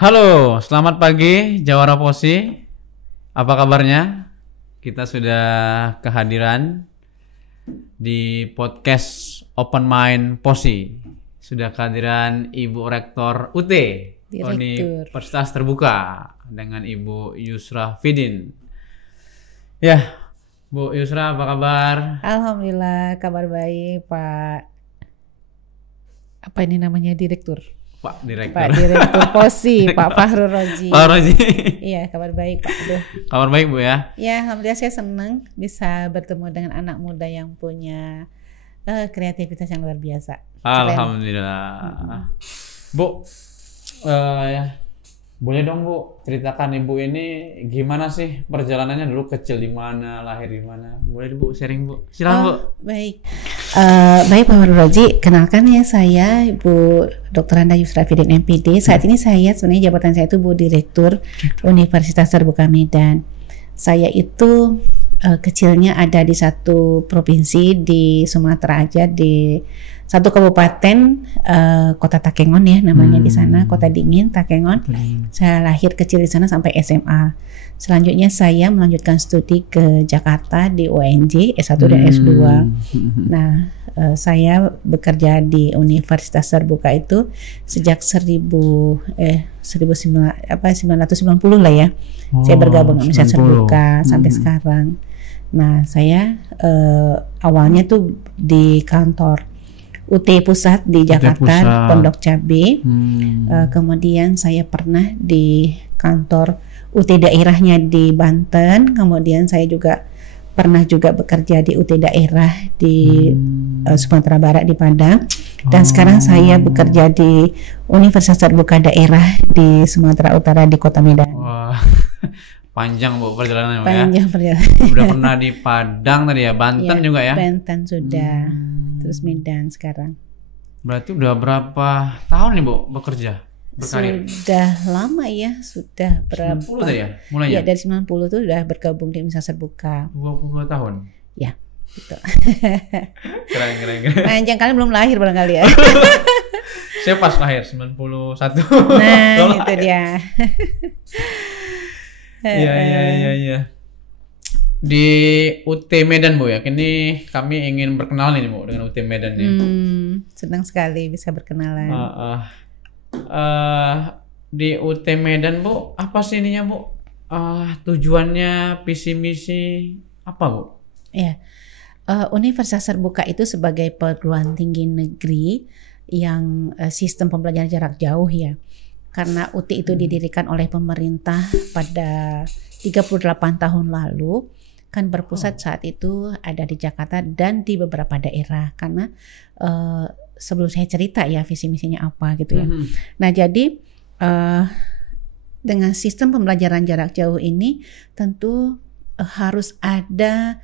Halo, selamat pagi Jawara Posi. Apa kabarnya? Kita sudah kehadiran di podcast Open Mind Posi. Sudah kehadiran Ibu Rektor UT Universitas Terbuka dengan Ibu Yusra Fidin. Ya, Bu Yusra, apa kabar? Alhamdulillah, kabar baik, Pak. Apa ini namanya, Direktur? Pak Direktur. Pak Direktur Posi, Pak Fahrul Roji. Pak Roji. Iya, kabar baik, Pak. Aduh. Kabar baik, Bu ya? Ya, alhamdulillah saya senang bisa bertemu dengan anak muda yang punya kreativitas yang luar biasa. Alhamdulillah. Bu, boleh dong Bu ceritakan Ibu ini gimana sih perjalanannya, dulu kecil di mana, lahir di mana? Boleh Bu sharing Bu? Silakan Bu. Baik. Baik Pak Fahrul Roji, kenalkan ya, saya Ibu Dr. Anda Yusra Fidin MPD. Saat ini saya sebenarnya jabatan saya itu Bu Direktur Universitas Terbuka Medan. Saya itu kecilnya ada di satu provinsi di Sumatera aja, di satu kabupaten, kota Takengon ya namanya di sana, kota dingin Takengon. Saya lahir kecil di sana sampai SMA. Selanjutnya saya melanjutkan studi ke Jakarta di UNJ S1 dan S2. Nah, saya bekerja di Universitas Terbuka itu sejak 1990 lah ya. Saya bergabung dengan Universitas Terbuka sampai sekarang. Nah, saya awalnya tuh di kantor UT Pusat di Jakarta, Pondok Cabe. Kemudian saya pernah di kantor UT daerahnya di Banten. Kemudian saya juga pernah bekerja di UT daerah di Sumatera Barat di Padang. Dan sekarang saya bekerja di Universitas Terbuka daerah di Sumatera Utara di Kota Medan. Wah, panjang Bu perjalanannya. Panjang perjalanan. Udah pernah di Padang tadi ya, Banten ya, juga ya? Banten sudah. Terus Medan sekarang. Berarti udah berapa tahun nih Bu bekerja? Berkarir? Sudah lama ya, sudah berapa? 90 tadi ya mulainya? Ya, dari 90 tuh udah bergabung di Universitas Terbuka. 22 tahun? Ya, gitu. Keren. Panjang kalian belum lahir barangkali ya. Saya pas lahir 91. Nah, itu dia. Iya. Di UT Medan Bu ya, kini kami ingin berkenalan ini Bu dengan UT Medan nih. Senang sekali bisa berkenalan. Di UT Medan Bu, apa sih ininya Bu? Tujuannya, visi misi apa Bu? Ya, Universitas Terbuka itu sebagai perguruan tinggi negeri yang sistem pembelajaran jarak jauh ya. Karena UT itu didirikan oleh pemerintah pada 38 tahun lalu, kan berpusat saat itu ada di Jakarta dan di beberapa daerah. Karena sebelum saya cerita ya visi misinya apa gitu ya. Nah, jadi dengan sistem pembelajaran jarak jauh ini tentu harus ada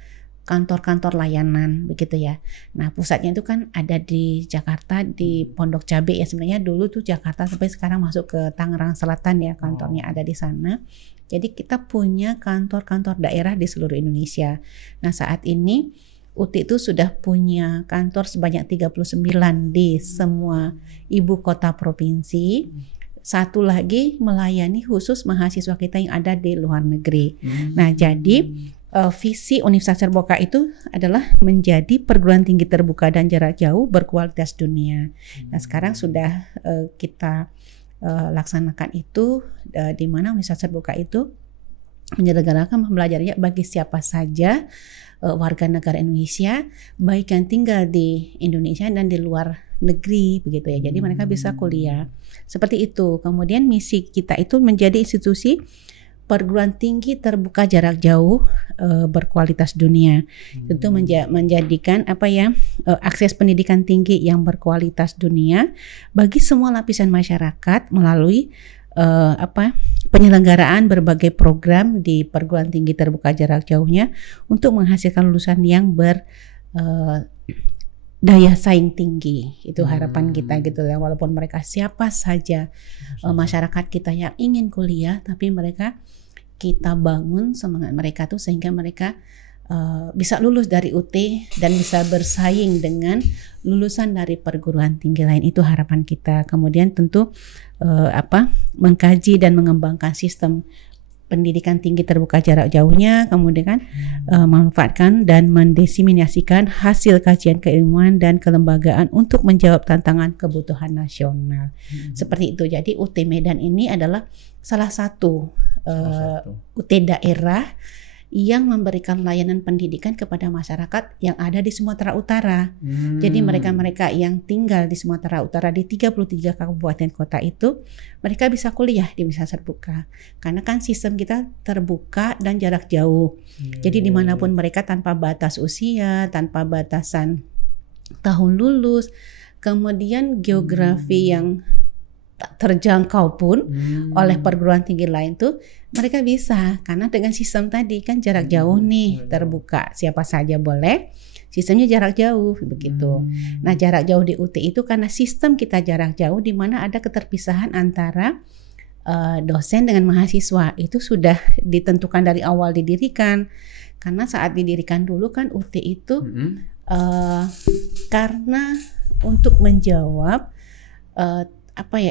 kantor-kantor layanan begitu ya. Nah, pusatnya itu kan ada di Jakarta di Pondok Cabe ya. Sebenarnya dulu tuh Jakarta, sampai sekarang masuk ke Tangerang Selatan ya, kantornya ada di sana. Jadi kita punya kantor-kantor daerah di seluruh Indonesia. Nah, saat ini UT itu sudah punya kantor sebanyak 39 di semua ibu kota provinsi. Satu lagi melayani khusus mahasiswa kita yang ada di luar negeri. Nah, jadi visi Universitas Terbuka itu adalah menjadi perguruan tinggi terbuka dan jarak jauh berkualitas dunia. Nah, sekarang sudah kita laksanakan itu, di mana Universitas Terbuka itu menyelenggarakan pembelajarannya bagi siapa saja warga negara Indonesia, baik yang tinggal di Indonesia dan di luar negeri begitu ya. Jadi mereka bisa kuliah seperti itu. Kemudian misi kita itu menjadi institusi perguruan tinggi terbuka jarak jauh berkualitas dunia. Tentu menjadikan akses pendidikan tinggi yang berkualitas dunia bagi semua lapisan masyarakat melalui penyelenggaraan berbagai program di perguruan tinggi terbuka jarak jauhnya untuk menghasilkan lulusan yang daya saing tinggi. Itu harapan kita gitu ya. Walaupun mereka siapa saja masyarakat kita yang ingin kuliah, tapi kita bangun semangat mereka tuh sehingga mereka bisa lulus dari UT dan bisa bersaing dengan lulusan dari perguruan tinggi lain. Itu harapan kita. Kemudian tentu mengkaji dan mengembangkan sistem pendidikan tinggi terbuka jarak jauhnya, kemudian kan memanfaatkan dan mendesiminasikan hasil kajian keilmuan dan kelembagaan untuk menjawab tantangan kebutuhan nasional. Seperti itu. Jadi UT Medan ini adalah salah satu UT daerah yang memberikan layanan pendidikan kepada masyarakat yang ada di Sumatera Utara. Jadi mereka-mereka yang tinggal di Sumatera Utara di 33 kabupaten kota itu, mereka bisa kuliah di Universitas Terbuka. Karena kan sistem kita terbuka dan jarak jauh. Jadi dimanapun mereka tanpa batas usia, tanpa batasan tahun lulus, kemudian geografi yang tak terjangkau pun oleh perguruan tinggi lain tuh mereka bisa, karena dengan sistem tadi kan jarak jauh nih, terbuka, siapa saja boleh, sistemnya jarak jauh begitu. Nah jarak jauh di UT itu karena sistem kita jarak jauh di mana ada keterpisahan antara dosen dengan mahasiswa, itu sudah ditentukan dari awal didirikan. Karena saat didirikan dulu kan UT itu karena untuk menjawab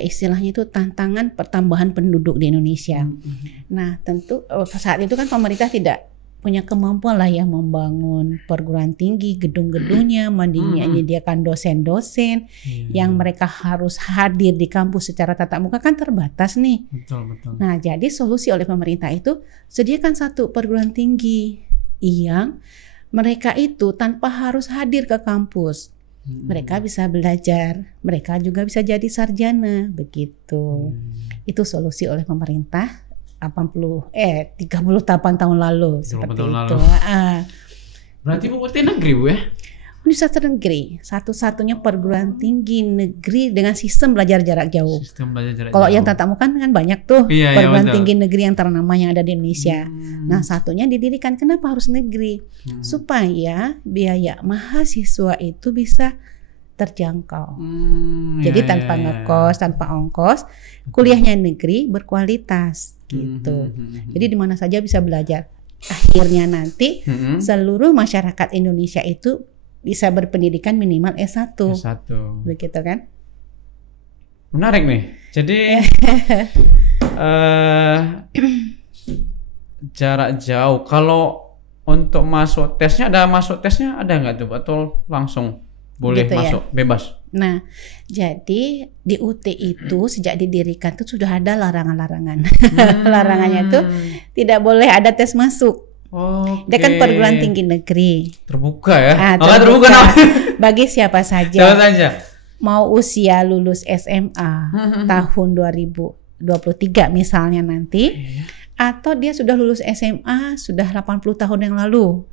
istilahnya itu tantangan pertambahan penduduk di Indonesia. Nah tentu saat itu kan pemerintah tidak punya kemampuan lah ya membangun perguruan tinggi, gedung-gedungnya, menyediakan dosen-dosen yang mereka harus hadir di kampus secara tatap muka kan terbatas nih. Betul. Nah jadi solusi oleh pemerintah itu sediakan satu perguruan tinggi yang mereka itu tanpa harus hadir ke kampus. Mereka bisa belajar, mereka juga bisa jadi sarjana, begitu. Itu solusi oleh pemerintah 38 tahun lalu seperti itu. Berarti Bu UT negeri Bu ya? Universitas negeri, satu-satunya perguruan tinggi negeri dengan sistem belajar jarak jauh. Kalau yang tatap muka kan banyak tuh perguruan tinggi negeri yang ternama yang ada di Indonesia. Nah satunya didirikan, kenapa harus negeri? Supaya biaya mahasiswa itu bisa terjangkau. Jadi tanpa ngekos, tanpa ongkos, kuliahnya negeri berkualitas gitu. Jadi di mana saja bisa belajar. Akhirnya nanti seluruh masyarakat Indonesia itu bisa berpendidikan minimal S1. Begitu kan? Menarik nih. Jadi jarak jauh. Kalau untuk masuk tesnya ada nggak tuh? Atau langsung boleh gitu masuk ya? Bebas? Nah, jadi di UT itu sejak didirikan tuh sudah ada larangan-larangan. Larangannya tuh tidak boleh ada tes masuk. Dia kan perguruan tinggi negeri. Terbuka ya? Terbuka bagi siapa saja. Mau usia lulus SMA tahun 2023 misalnya nanti, atau dia sudah lulus SMA sudah 80 tahun yang lalu.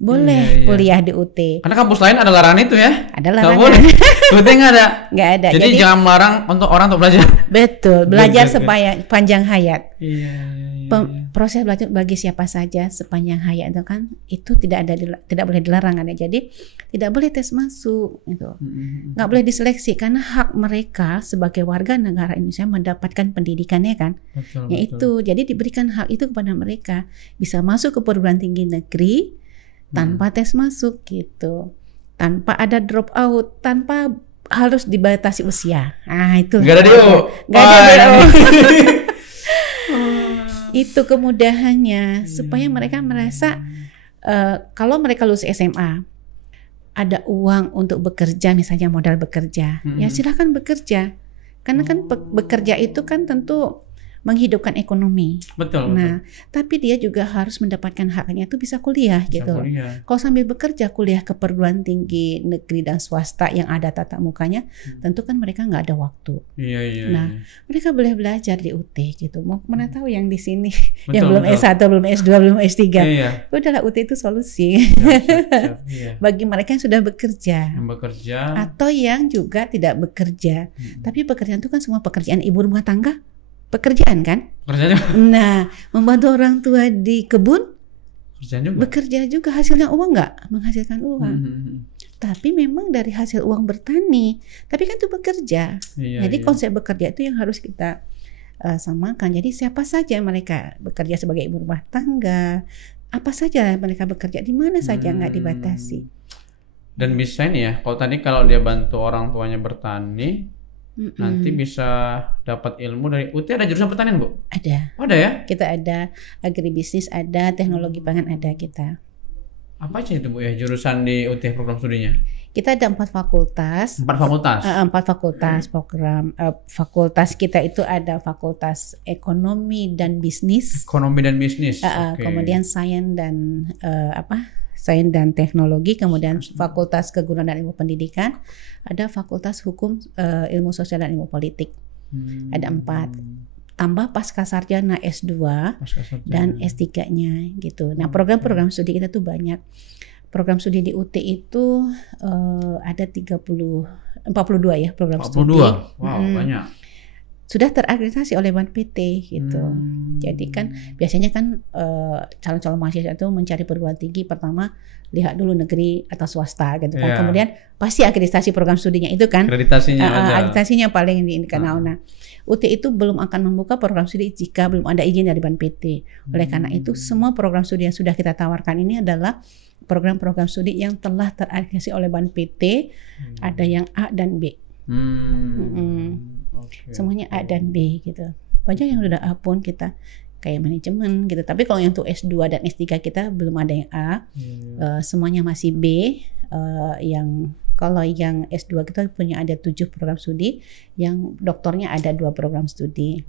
Boleh kuliah di UT. Karena kampus lain ada larangan itu ya? Ada larangan. Nggak boleh. UT nggak ada. Nggak ada. Jadi jangan melarang untuk orang untuk belajar. Betul. Belajar sepanjang hayat. Proses belajar bagi siapa saja sepanjang hayat itu kan itu tidak boleh dilarang ya. Jadi tidak boleh tes masuk itu. Nggak boleh diseleksi karena hak mereka sebagai warga negara Indonesia mendapatkan pendidikannya kan. Betul. Jadi diberikan hak itu kepada mereka bisa masuk ke perguruan tinggi negeri tanpa tes masuk gitu, tanpa ada drop out, tanpa harus dibatasi usia. Itu nggak ada DO. Itu kemudahannya supaya mereka merasa kalau mereka lulus SMA ada uang untuk bekerja, misalnya modal bekerja, ya silahkan bekerja, karena kan bekerja itu kan tentu menghidupkan ekonomi. Betul. Nah, tapi dia juga harus mendapatkan haknya itu bisa kuliah gitu. Kalau sambil bekerja kuliah ke perguruan tinggi negeri dan swasta yang ada tatap mukanya, tentu kan mereka nggak ada waktu. Nah, mereka boleh belajar di UT gitu. Mau mana tahu yang di sini yang belum S1, belum S2, belum S3. Udahlah UT itu solusi. Bagi mereka yang sudah bekerja. Atau yang juga tidak bekerja. Tapi pekerjaan itu kan semua pekerjaan ibu rumah tangga. Pekerjaan kan? Nah, membantu orang tua di kebun, bekerja juga hasilnya uang nggak? Menghasilkan uang. Tapi memang dari hasil uang bertani, tapi kan itu bekerja. Jadi konsep bekerja itu yang harus kita samakan. Jadi siapa saja mereka bekerja sebagai ibu rumah tangga, apa saja mereka bekerja, di mana saja, nggak dibatasi. Dan bisa ini ya, kalau dia bantu orang tuanya bertani, nanti bisa dapat ilmu dari UT. Ada jurusan pertanian, Bu? Ada. Oh, ada ya? Kita ada agribisnis, ada teknologi pangan, ada kita. Apa aja itu, Bu, ya, jurusan di UT program studinya? Kita ada 4 fakultas. 4 fakultas? 4 fakultas program. Fakultas kita itu ada fakultas ekonomi dan bisnis. Ekonomi dan bisnis. Okay. Kemudian sains dan sains dan teknologi. Kemudian fakultas keguruan dan ilmu pendidikan. Ada fakultas hukum, ilmu sosial dan ilmu politik. Ada 4. Tambah pascasarjana S2 dan S3-nya gitu. Nah, program-program studi kita tuh banyak. Program studi di UT itu ada 42 ya program 42. studi. Wow, banyak. Sudah terakreditasi oleh BAN PT gitu. Jadi kan biasanya kan calon-calon mahasiswa itu mencari perguruan tinggi, pertama lihat dulu negeri atau swasta gitu kan. Kemudian pasti akreditasi program studinya itu kan. Akreditasinya paling dikenal. Nah, UT itu belum akan membuka program studi jika belum ada izin dari BAN PT. Oleh karena itu semua program studi yang sudah kita tawarkan ini adalah program-program studi yang telah terakreditasi oleh BAN PT. Ada yang A dan B. Okay. Semuanya A dan B gitu. Banyak yang udah A pun kita kayak manajemen gitu. Tapi kalau yang untuk S2 dan S3 kita belum ada yang A. Semuanya masih B. Kalau yang S2 kita punya ada 7 program studi, yang doktornya ada 2 program studi.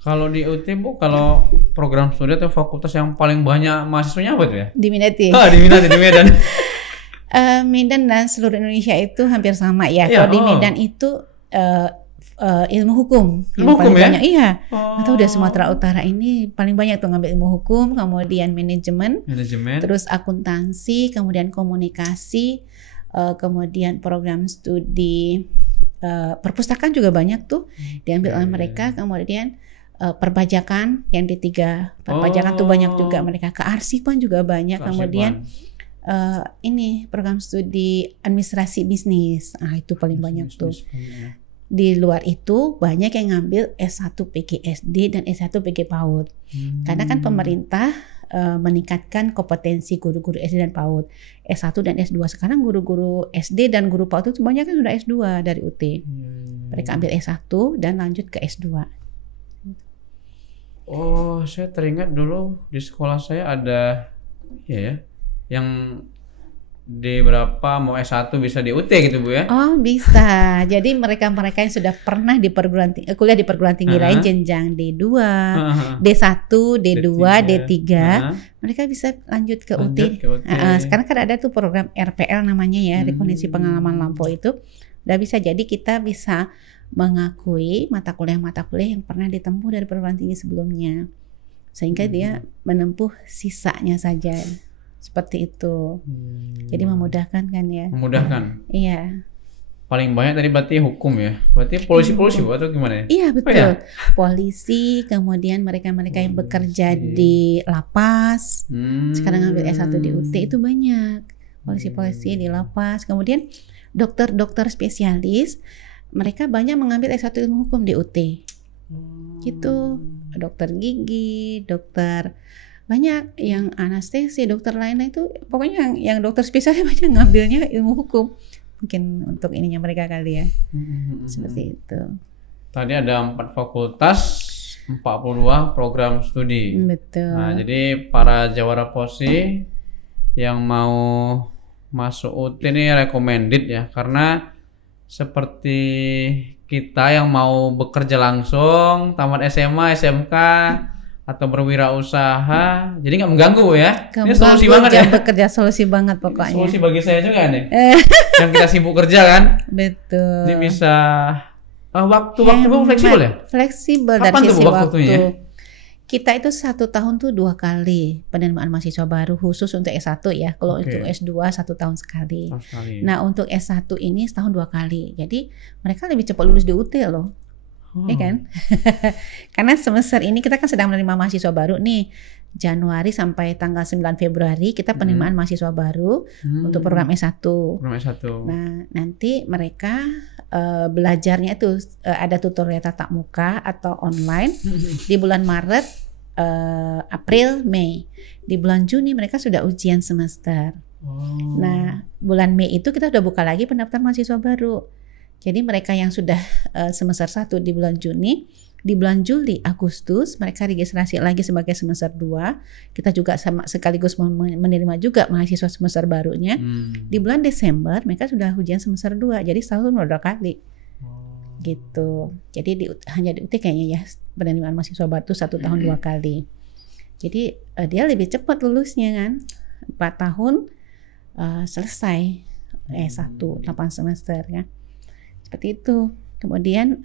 Kalau di UT, Bu, kalau program studi atau fakultas yang paling banyak mahasiswanya apa itu ya? Diminati. Diminati di Medan. Medan dan seluruh Indonesia itu hampir sama ya. Kalau di Medan itu ilmu hukum yang paling banyak. Iya. Atau udah Sumatera Utara ini paling banyak tuh ngambil ilmu hukum, kemudian manajemen, terus akuntansi, kemudian komunikasi, kemudian program studi perpustakaan juga banyak tuh diambil oleh mereka, kemudian perpajakan yang D3 perpajakan tuh banyak juga mereka, kearsipan juga banyak, kemudian ini program studi administrasi bisnis, itu paling banyak tuh. Di luar itu banyak yang ngambil S1 PGSD dan S1 PG PAUD. Karena kan pemerintah meningkatkan kompetensi guru-guru SD dan PAUD. S1 dan S2 sekarang guru-guru SD dan guru PAUD itu banyak kan sudah S2 dari UT. Mereka ambil S1 dan lanjut ke S2. Oh, saya teringat dulu di sekolah saya ada yang di berapa mau S1 bisa di UT gitu, Bu, ya? Oh, bisa. Jadi mereka-mereka yang sudah pernah di kuliah di perguruan tinggi lain jenjang D2, D1, D2, D3, mereka bisa lanjut ke UT. Sekarang kan ada tuh program RPL namanya ya, rekognisi pengalaman lampau itu. Udah bisa, jadi kita bisa mengakui mata kuliah yang pernah ditempuh dari perguruan tinggi sebelumnya. Sehingga dia menempuh sisanya saja. Seperti itu. Jadi memudahkan kan ya. Memudahkan. Iya. Paling banyak tadi berarti hukum ya. Berarti polisi-polisi atau gimana ya? Iya, betul. Polisi, kemudian mereka-mereka yang bekerja di lapas. Sekarang ngambil S1 di UT itu banyak. Polisi-polisi di lapas. Kemudian dokter-dokter spesialis, mereka banyak mengambil S1 ilmu hukum di UT. Gitu. Dokter gigi, dokter banyak yang anestesi, dokter lain-lain itu pokoknya yang dokter spesialis banyak ngambilnya ilmu hukum. Mungkin untuk ininya mereka kali ya. Seperti itu. Tadi ada 4 fakultas, 42 program studi. Betul. Nah, jadi para jawara posi yang mau masuk UT ini recommended ya, karena seperti kita yang mau bekerja langsung, tamat SMA, SMK atau berwirausaha, jadi nggak mengganggu ya. Ini solusi banget ya. Bekerja solusi banget pokoknya. Solusi bagi saya juga nih. Yang kita sibuk kerja kan. Betul. Jadi bisa waktu-waktu fleksibel ya. Fleksibel dari sisi waktu. Kita itu 1 tahun tuh 2 kali penerimaan mahasiswa baru khusus untuk S1 ya. Kalau untuk S2 1 tahun sekali. Nah untuk S1 ini setahun 2 kali. Jadi mereka lebih cepat lulus di UT loh. Ya kan? Karena semester ini kita kan sedang menerima mahasiswa baru nih. Januari sampai tanggal 9 Februari kita penerimaan mahasiswa baru untuk program S1. Nah, nanti mereka belajarnya itu ada tutorial tatap muka atau online. Di bulan Maret April, Mei. Di bulan Juni mereka sudah ujian semester. Nah, bulan Mei itu kita udah buka lagi pendaftaran mahasiswa baru. Jadi mereka yang sudah semester 1 di bulan Juni, di bulan Juli, Agustus mereka registrasi lagi sebagai semester 2. Kita juga sekaligus menerima juga mahasiswa semester barunya. Di bulan Desember mereka sudah ujian semester 2. Jadi setahun 2 kali. Gitu. Jadi hanya di UT kayaknya ya penerimaan mahasiswa baru 1 tahun 2 kali. Jadi dia lebih cepat lulusnya kan. 4 tahun selesai S1 8 semester ya. Seperti itu. Kemudian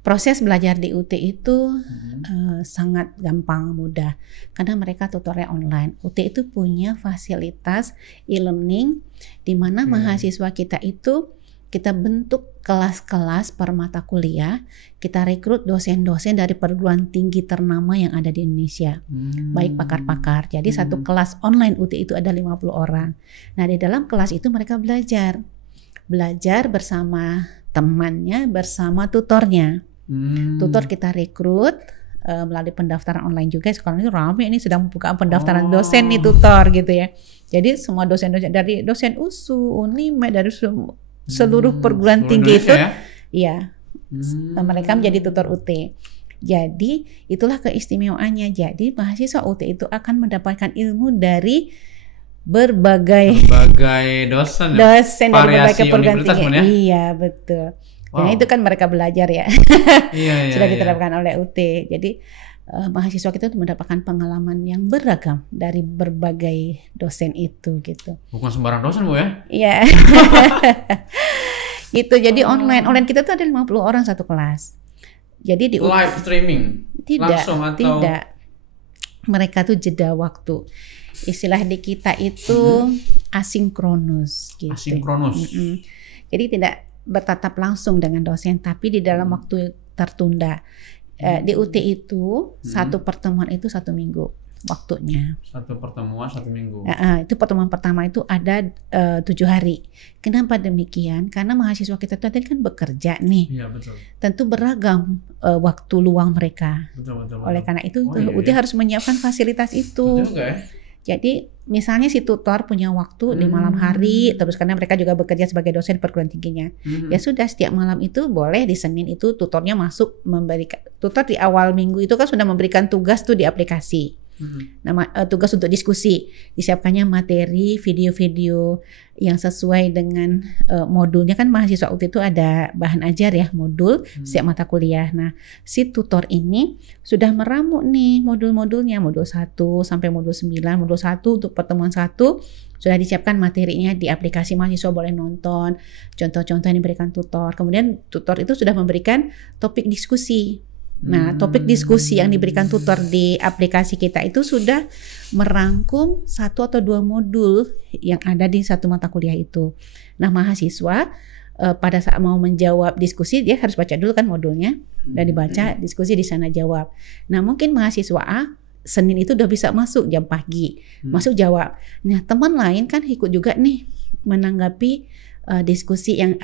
proses belajar di UT itu sangat gampang, mudah karena mereka tutornya online. UT itu punya fasilitas e-learning di mana mahasiswa kita itu kita bentuk kelas-kelas per mata kuliah, kita rekrut dosen-dosen dari perguruan tinggi ternama yang ada di Indonesia, baik pakar-pakar. Jadi satu kelas online UT itu ada 50 orang. Nah di dalam kelas itu mereka belajar bersama temannya, bersama tutornya. Tutor kita rekrut melalui pendaftaran online juga. Sekarang itu ramai, ini sedang membuka pendaftaran dosen nih tutor gitu ya. Jadi semua dosen-dosen dari dosen USU, UNIMED, dari seluruh perguruan tinggi itu, ya, mereka menjadi tutor UT. Jadi itulah keistimewaannya. Jadi mahasiswa UT itu akan mendapatkan ilmu dari berbagai dosen dari berbagai perguruan tinggi. Ya? Iya betul. Wow. Itu kan mereka belajar ya. Sudah diterapkan oleh UT. Jadi mahasiswa kita mendapatkan pengalaman yang beragam dari berbagai dosen itu gitu. Bukan sembarang dosen Bu ya? Iya. Gitu. Jadi online kita tuh ada 50 orang satu kelas. Jadi di live streaming. Langsung atau tidak. Mereka tuh jeda waktu. Istilah di kita itu asinkronus gitu. Asinkronus. Jadi tidak bertatap langsung dengan dosen tapi di dalam waktu tertunda. Di UT itu satu pertemuan itu 1 minggu waktunya. Satu pertemuan 1 minggu. Itu pertemuan pertama itu ada 7 hari. Kenapa demikian? Karena mahasiswa kita tadi kan bekerja nih. Iya betul. Tentu beragam waktu luang mereka. Betul. Oleh karena itu UT harus menyiapkan fasilitas itu. Betul ya? Jadi misalnya si tutor punya waktu di malam hari, terus karena mereka juga bekerja sebagai dosen perguruan tingginya. Ya sudah setiap malam itu boleh di Senin itu tutornya masuk memberikan, tutor di awal minggu itu kan sudah memberikan tugas tuh di aplikasi. Tugas untuk diskusi, disiapkannya materi, video-video yang sesuai dengan modulnya kan mahasiswa UT itu ada bahan ajar ya, modul setiap mata kuliah. Nah, si tutor ini sudah meramu nih modul-modulnya, modul 1 sampai modul 9, modul 1 untuk pertemuan 1 sudah disiapkan materinya di aplikasi, mahasiswa boleh nonton contoh-contoh yang diberikan tutor. Kemudian tutor itu sudah memberikan topik diskusi. Nah, topik diskusi yang diberikan tutor di aplikasi kita itu sudah merangkum 1 atau 2 modul yang ada di satu mata kuliah itu. Nah, mahasiswa pada saat mau menjawab diskusi dia harus baca dulu kan modulnya, dan dibaca diskusi di sana jawab. Nah, mungkin mahasiswa A Senin itu udah bisa masuk jam pagi, masuk jawab. Nah, teman lain kan ikut juga nih menanggapi diskusi yang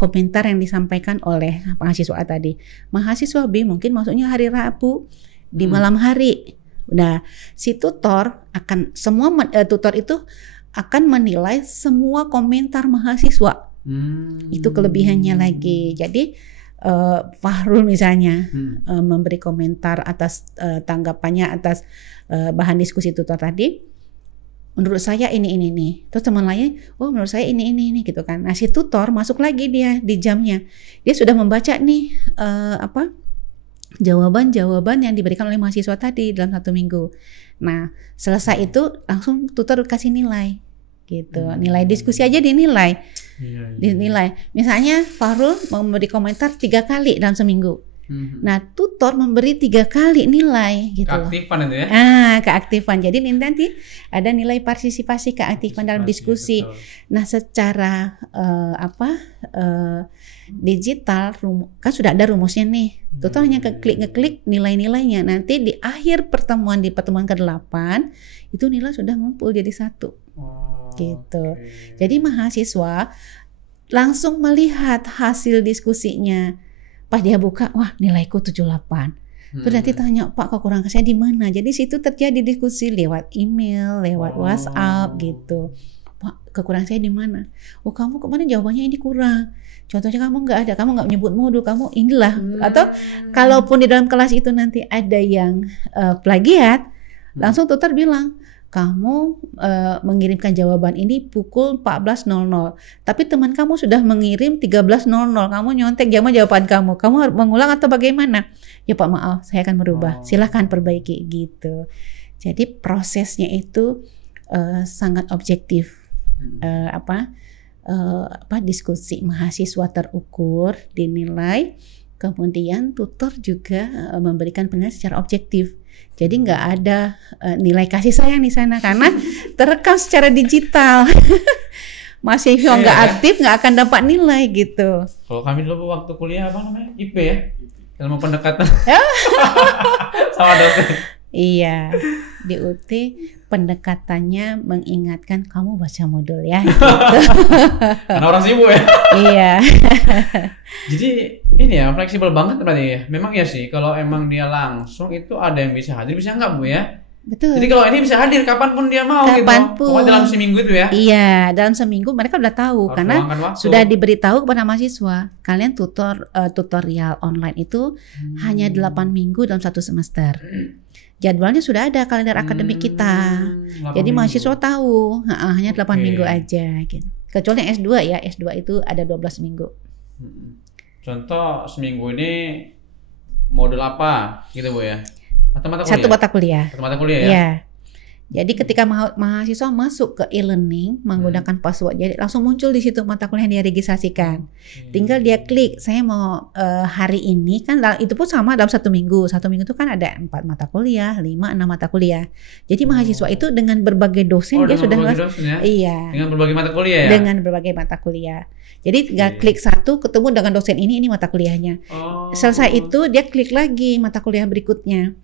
komentar yang disampaikan oleh mahasiswa A tadi. Mahasiswa B mungkin masuknya hari Rabu di malam hari. Nah, si tutor akan tutor itu akan menilai semua komentar mahasiswa. Itu kelebihannya lagi. Jadi Fahrul misalnya memberi komentar atas tanggapannya atas bahan diskusi tutor tadi. Menurut saya ini nih. Terus teman lain, menurut saya ini gitu kan. Nah, si tutor masuk lagi dia di jamnya. Dia sudah membaca nih jawaban-jawaban yang diberikan oleh mahasiswa tadi dalam 1 minggu. Nah, selesai itu langsung tutor kasih nilai gitu. Nilai diskusi aja dinilai. Dinilai. Misalnya Fahrul memberi komentar 3 kali dalam seminggu. Nah, tutor memberi 3 kali nilai gitu. Keaktifan itu ya? Keaktifan. Jadi nanti ada nilai partisipasi keaktifan dalam diskusi. Betul. Nah, secara digital kan sudah ada rumusnya nih. Tutor hanya ngeklik nilai-nilainya. Nanti di akhir pertemuan, di pertemuan ke-8 itu nilai sudah ngumpul jadi 1. Gitu. Jadi mahasiswa langsung melihat hasil diskusinya. Pas dia buka, wah nilaiku 78. Terus nanti tanya, Pak kekurangan saya di mana? Jadi situ terjadi diskusi lewat email, lewat WhatsApp gitu. Pak kekurangan saya di mana? Oh kamu kemarin jawabannya ini kurang. Contohnya kamu nggak ada, kamu nggak menyebut modul, kamu inilah. Atau kalaupun di dalam kelas itu nanti ada yang plagiat, langsung tutor bilang, kamu mengirimkan jawaban ini pukul 14.00, tapi teman kamu sudah mengirim 13.00, kamu nyontek jawaban kamu harus mengulang atau bagaimana? Ya Pak maaf, saya akan merubah, silahkan perbaiki gitu. Jadi prosesnya itu sangat objektif, diskusi mahasiswa terukur, dinilai, kemudian tutor juga memberikan penilaian secara objektif. Jadi nggak ada nilai kasih sayang di sana karena terekam secara digital. Mahasiswa nggak aktif nggak akan dapat nilai gitu. Kalau kami dulu waktu kuliah apa namanya IP ya, ilmu pendekatan sama dosen. Iya, di UT pendekatannya mengingatkan kamu baca modul ya. Gitu. Karena orang sibuk ya. Iya. Jadi ini ya fleksibel banget berarti ya. Memang ya sih kalau emang dia langsung itu ada yang bisa hadir bisa nggak Bu ya? Betul. Jadi kalau ini bisa hadir kapanpun dia mau kapanpun. Gitu. Pokoknya dalam seminggu itu ya? Iya, dalam seminggu mereka udah tahu. Harus karena sudah diberitahu kepada mahasiswa. Kalian tutorial online itu hanya 8 minggu dalam 1 semester. Jadwalnya sudah ada kalender akademik kita. Jadi mahasiswa tahu hanya 8 minggu aja gitu. Kecuali yang S2 ya, S2 itu ada 12 minggu. Contoh seminggu ini modul apa gitu Bu ya? Atau mata kuliah? Satu mata kuliah. Satu mata kuliah ya? Iya. Jadi ketika mahasiswa masuk ke e-learning menggunakan password, jadi langsung muncul di situ mata kuliah yang dia registrasikan. Tinggal dia klik, saya mau hari ini kan itu pun sama dalam 1 minggu. 1 minggu itu kan ada 4 mata kuliah, 5, 6 mata kuliah. Jadi mahasiswa itu dengan berbagai dosen dia sudah dosen, ya? Iya. Dengan berbagai mata kuliah ya? Dengan berbagai mata kuliah. Jadi tinggal klik satu ketemu dengan dosen ini mata kuliahnya. Selesai itu dia klik lagi mata kuliah berikutnya.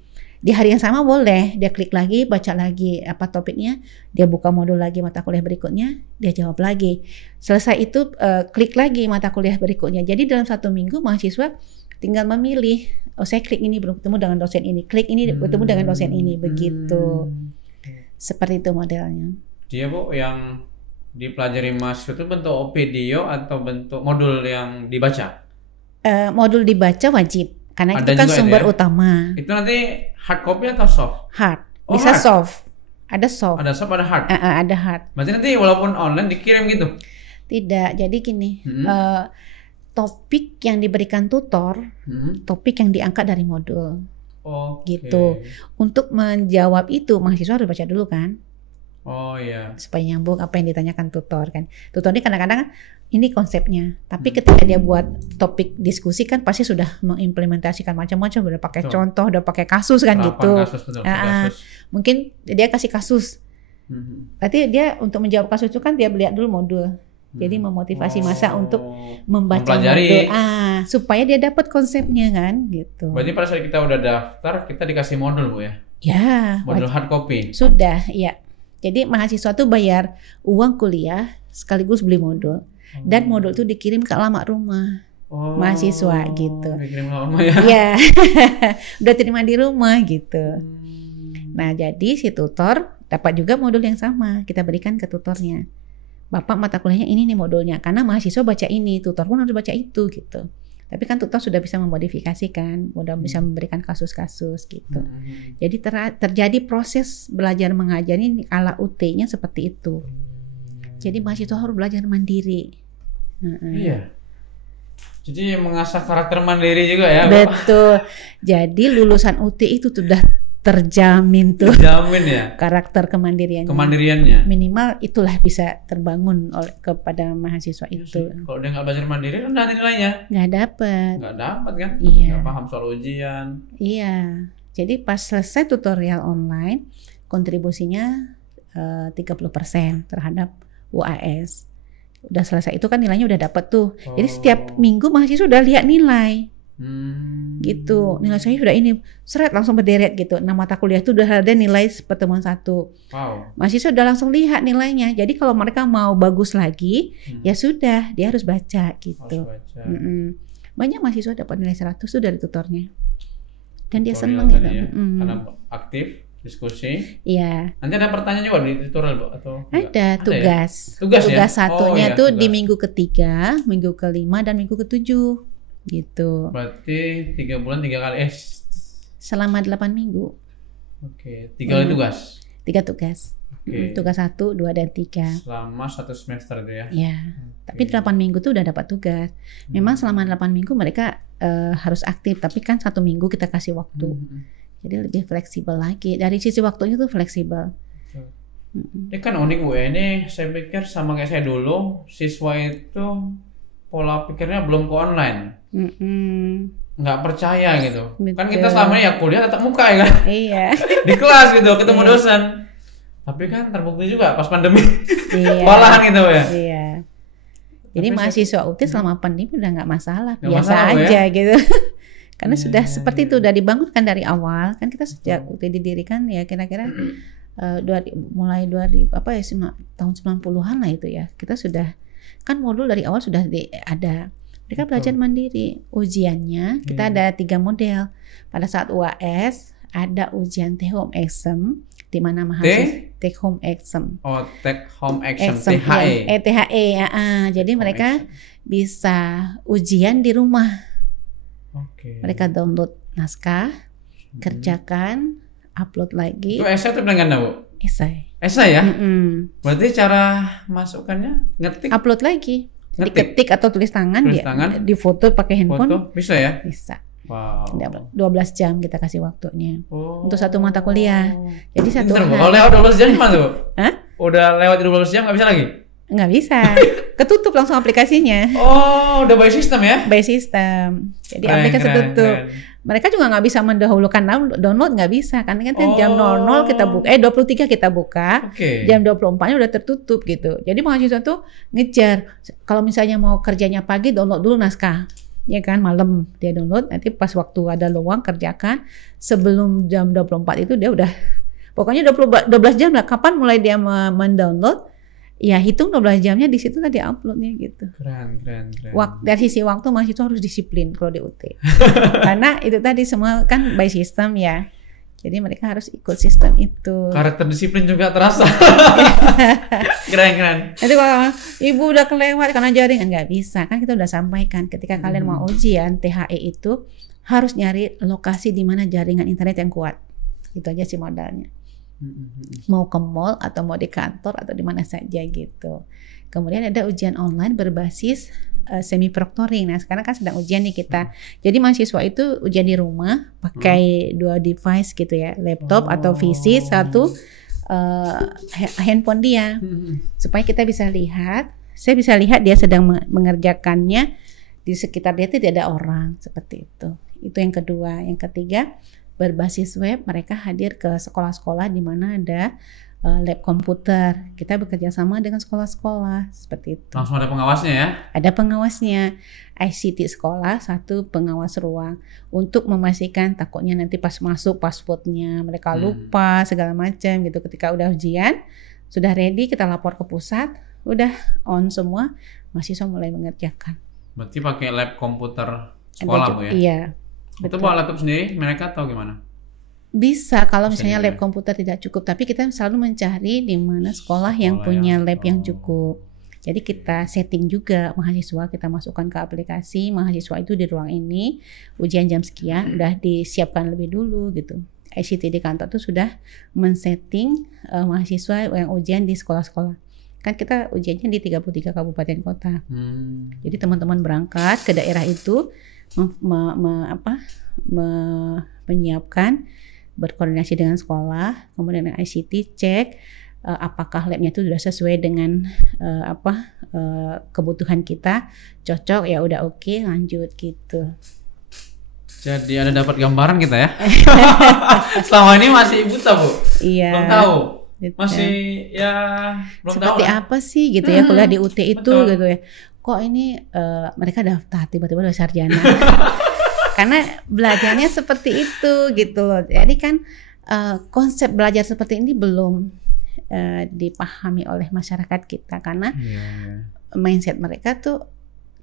Di hari yang sama boleh dia klik lagi, baca lagi apa topiknya, dia buka modul lagi mata kuliah berikutnya, dia jawab lagi. Selesai itu klik lagi mata kuliah berikutnya. Jadi dalam 1 minggu mahasiswa tinggal memilih, oh saya klik ini bertemu dengan dosen ini, klik ini bertemu dengan dosen ini, begitu. Seperti itu modelnya. Dia Bu yang dipelajari mahasiswa itu bentuk video atau bentuk modul yang dibaca? Modul dibaca wajib. Karena ada itu kan sumber utama. Itu nanti hard copy atau soft? Hard. Bisa hard. Soft. Ada soft. Ada soft, ada hard. Ada hard. Berarti nanti walaupun online dikirim gitu? Tidak. Jadi gini, topik yang diberikan tutor, topik yang diangkat dari modul. Gitu. Untuk menjawab itu mahasiswa harus baca dulu kan? Oh iya. Supaya nyambung apa yang ditanyakan tutor kan. Tutor ini kadang-kadang ini konsepnya. Tapi ketika dia buat topik diskusi kan pasti sudah mengimplementasikan macam-macam, udah pakai contoh, udah pakai kasus kan gitu. Kasus, betul, kasus. Mungkin dia kasih kasus. Berarti dia untuk menjawab kasus itu kan dia lihat dulu modul. Jadi memotivasi masa untuk membaca modul. Supaya dia dapat konsepnya kan gitu. Berarti pada saat kita udah daftar kita dikasih modul Bu ya? Ya. Modul hard copy. Sudah, ya. Jadi mahasiswa tuh bayar uang kuliah sekaligus beli modul. Dan modul itu dikirim ke alamat rumah mahasiswa gitu. Dikirim ke rumah ya? Iya. Udah terima di rumah gitu. Nah jadi si tutor dapat juga modul yang sama. Kita berikan ke tutornya. Bapak mata kuliahnya ini nih modulnya. Karena mahasiswa baca ini, tutor pun harus baca itu gitu. Tapi kan tutor sudah bisa memodifikasikan, udah bisa memberikan kasus-kasus gitu. Jadi terjadi proses belajar mengajar ini ala UT-nya seperti itu. Jadi mahasiswa harus belajar mandiri. Iya. Jadi mengasah karakter mandiri juga ya. Betul. Jadi lulusan UT itu sudah terjamin tuh. Terjamin ya. Karakter kemandiriannya. Kemandiriannya. Minimal itulah bisa terbangun kepada mahasiswa itu. Kalau dia nggak belajar mandiri kan nanti nilainya nggak dapat. Nggak dapat kan? Iya. Nggak paham soal ujian. Iya. Jadi pas selesai tutorial online, kontribusinya 30% terhadap UAS. Udah selesai itu kan nilainya udah dapat tuh. Jadi setiap minggu mahasiswa udah lihat nilai. Gitu, nilai saya sudah ini seret langsung berderet gitu. 6 mata kuliah itu udah ada nilai pertemuan 1. Mahasiswa udah langsung lihat nilainya. Jadi kalau mereka mau bagus lagi, ya sudah dia harus baca gitu. Banyak mahasiswa dapat nilai 100 tuh dari tutornya. Dan dia tutorial seneng tadi gitu. ya. Karena aktif diskusi. Iya. Nanti ada pertanyaan juga di tutorial, Bu, atau enggak? Ada tugas. Ya? Tugas ya? Satunya iya, tuh tugas. di minggu ketiga, minggu kelima, dan minggu ketujuh gitu. Berarti 3 bulan 3 kali Selama 8 minggu. Oke, 3 kali tugas. 3 tugas. Oke. Tugas 1, 2, dan 3. Selama 1 semester itu ya. Ya. Tapi 8 minggu tuh udah dapat tugas. Memang selama 8 minggu mereka harus aktif, tapi kan 1 minggu kita kasih waktu. Jadi lebih fleksibel lagi. Dari sisi waktunya tuh fleksibel. Ini kan unik, Bu. Ini saya pikir sama kayak saya dulu, siswa itu pola pikirnya belum ke online. Nggak percaya gitu. Betul. Kan kita selama ini ya kuliah tatap muka ya kan. Iya. Di kelas gitu ketemu dosen. Tapi kan terbukti juga pas pandemi. Iya. Olahan gitu ya. Iya. Jadi Tapi mahasiswa UT selama pandemi udah nggak masalah, Nggak biasa masalah, Bu, aja gitu. Karena Iya, sudah iya, seperti itu, udah dibangunkan dari awal. Kan kita sejak UT didirikan ya kira-kira mulai tahun 90-an lah itu ya. Kita sudah kan modul dari awal sudah ada. Mereka belajar mandiri. Ujiannya kita ada 3 model. Pada saat UAS ada ujian take home exam di mana mahasiswa take home exam. Oh, take home exam, THE. THE. THE ya. Jadi mereka bisa ujian di rumah. Oke. Mereka download naskah, kerjakan, upload lagi. Itu esai atau bilang ganda, Bu? Esai. Esai ya? Berarti cara masukkannya ngetik? Upload lagi. Ngetik? Diketik atau tulis tangan, di foto pakai handphone. Foto bisa ya? Bisa. Wow. 12 jam kita kasih waktunya. Oh. Untuk 1 mata kuliah. Jadi 1 Pinter, Bu. hari. Kalau lewat 12 jam gimana tuh? Hah? Udah lewat 12 jam nggak bisa lagi? Nggak bisa. Ketutup langsung aplikasinya. Oh, udah by system ya? By system. Jadi aplikasi tutup. Mereka juga nggak bisa mendahulukan download, nggak bisa karena kan jam 00 kita buka, 23 kita buka, jam 24-nya udah tertutup gitu. Jadi mahasiswa tuh ngejar. Kalau misalnya mau kerjanya pagi, download dulu naskah, ya kan, malam dia download. Nanti pas waktu ada luang kerjakan. Sebelum jam 24 itu dia udah, pokoknya 12 jam lah. Kapan mulai dia mendownload? Ya hitung 12 jamnya di situ tadi uploadnya gitu. Keren. Dari sisi waktu mahasiswa harus disiplin kalau di UT. Karena itu tadi semua kan by system ya. Jadi mereka harus ikut sistem itu. Karakter disiplin juga terasa. Keren. Nanti kalau ibu udah kelewat karena jaringan, nggak bisa. Kan kita udah sampaikan ketika kalian mau ujian THE itu harus nyari lokasi di mana jaringan internet yang kuat. Itu aja sih modalnya. Mau ke mall atau mau di kantor atau di mana saja gitu. Kemudian ada ujian online berbasis semi proctoring. Nah sekarang kan sedang ujian nih kita. Jadi mahasiswa itu ujian di rumah pakai 2 device gitu ya, laptop atau PC, 1 handphone dia, supaya kita bisa lihat. Saya bisa lihat dia sedang mengerjakannya, di sekitar dia tidak ada orang, seperti itu. Itu yang kedua. Yang ketiga, berbasis web, mereka hadir ke sekolah-sekolah di mana ada lab komputer. Kita bekerja sama dengan sekolah-sekolah seperti itu. Langsung ada pengawasnya ya? Ada pengawasnya. ICT sekolah, 1 pengawas ruang untuk memastikan takutnya nanti pas masuk passwordnya mereka lupa segala macam gitu. Ketika udah ujian, sudah ready, kita lapor ke pusat, udah on semua, mahasiswa mulai mengerjakan. Berarti pakai lab komputer sekolah, Bu ya? Iya. Itu bawa laptop sendiri mereka atau gimana? Bisa kalau misalnya lab komputer tidak cukup, tapi kita selalu mencari di mana sekolah yang punya lab yang cukup. Jadi kita setting juga mahasiswa, kita masukkan ke aplikasi, mahasiswa itu di ruang ini, ujian jam sekian, udah disiapkan lebih dulu gitu. ICT di kantor tuh sudah men-setting mahasiswa yang ujian di sekolah-sekolah. Kan kita ujiannya di 33 kabupaten kota. Jadi teman-teman berangkat ke daerah itu, menyiapkan, berkoordinasi dengan sekolah, kemudian ICT cek apakah labnya itu sudah sesuai dengan kebutuhan kita, cocok ya udah oke, lanjut gitu. Jadi ada dapat gambaran kita ya. Selama ini masih buta, Bu. Iya. Belum tahu. Gitu. Masih ya belum seperti tahu apa sih gitu ya kuliah di UT itu betul. gitu ya. Kok ini mereka daftar tiba-tiba udah sarjana. Karena belajarnya seperti itu gitu loh. Jadi kan konsep belajar seperti ini belum dipahami oleh masyarakat kita karena mindset mereka tuh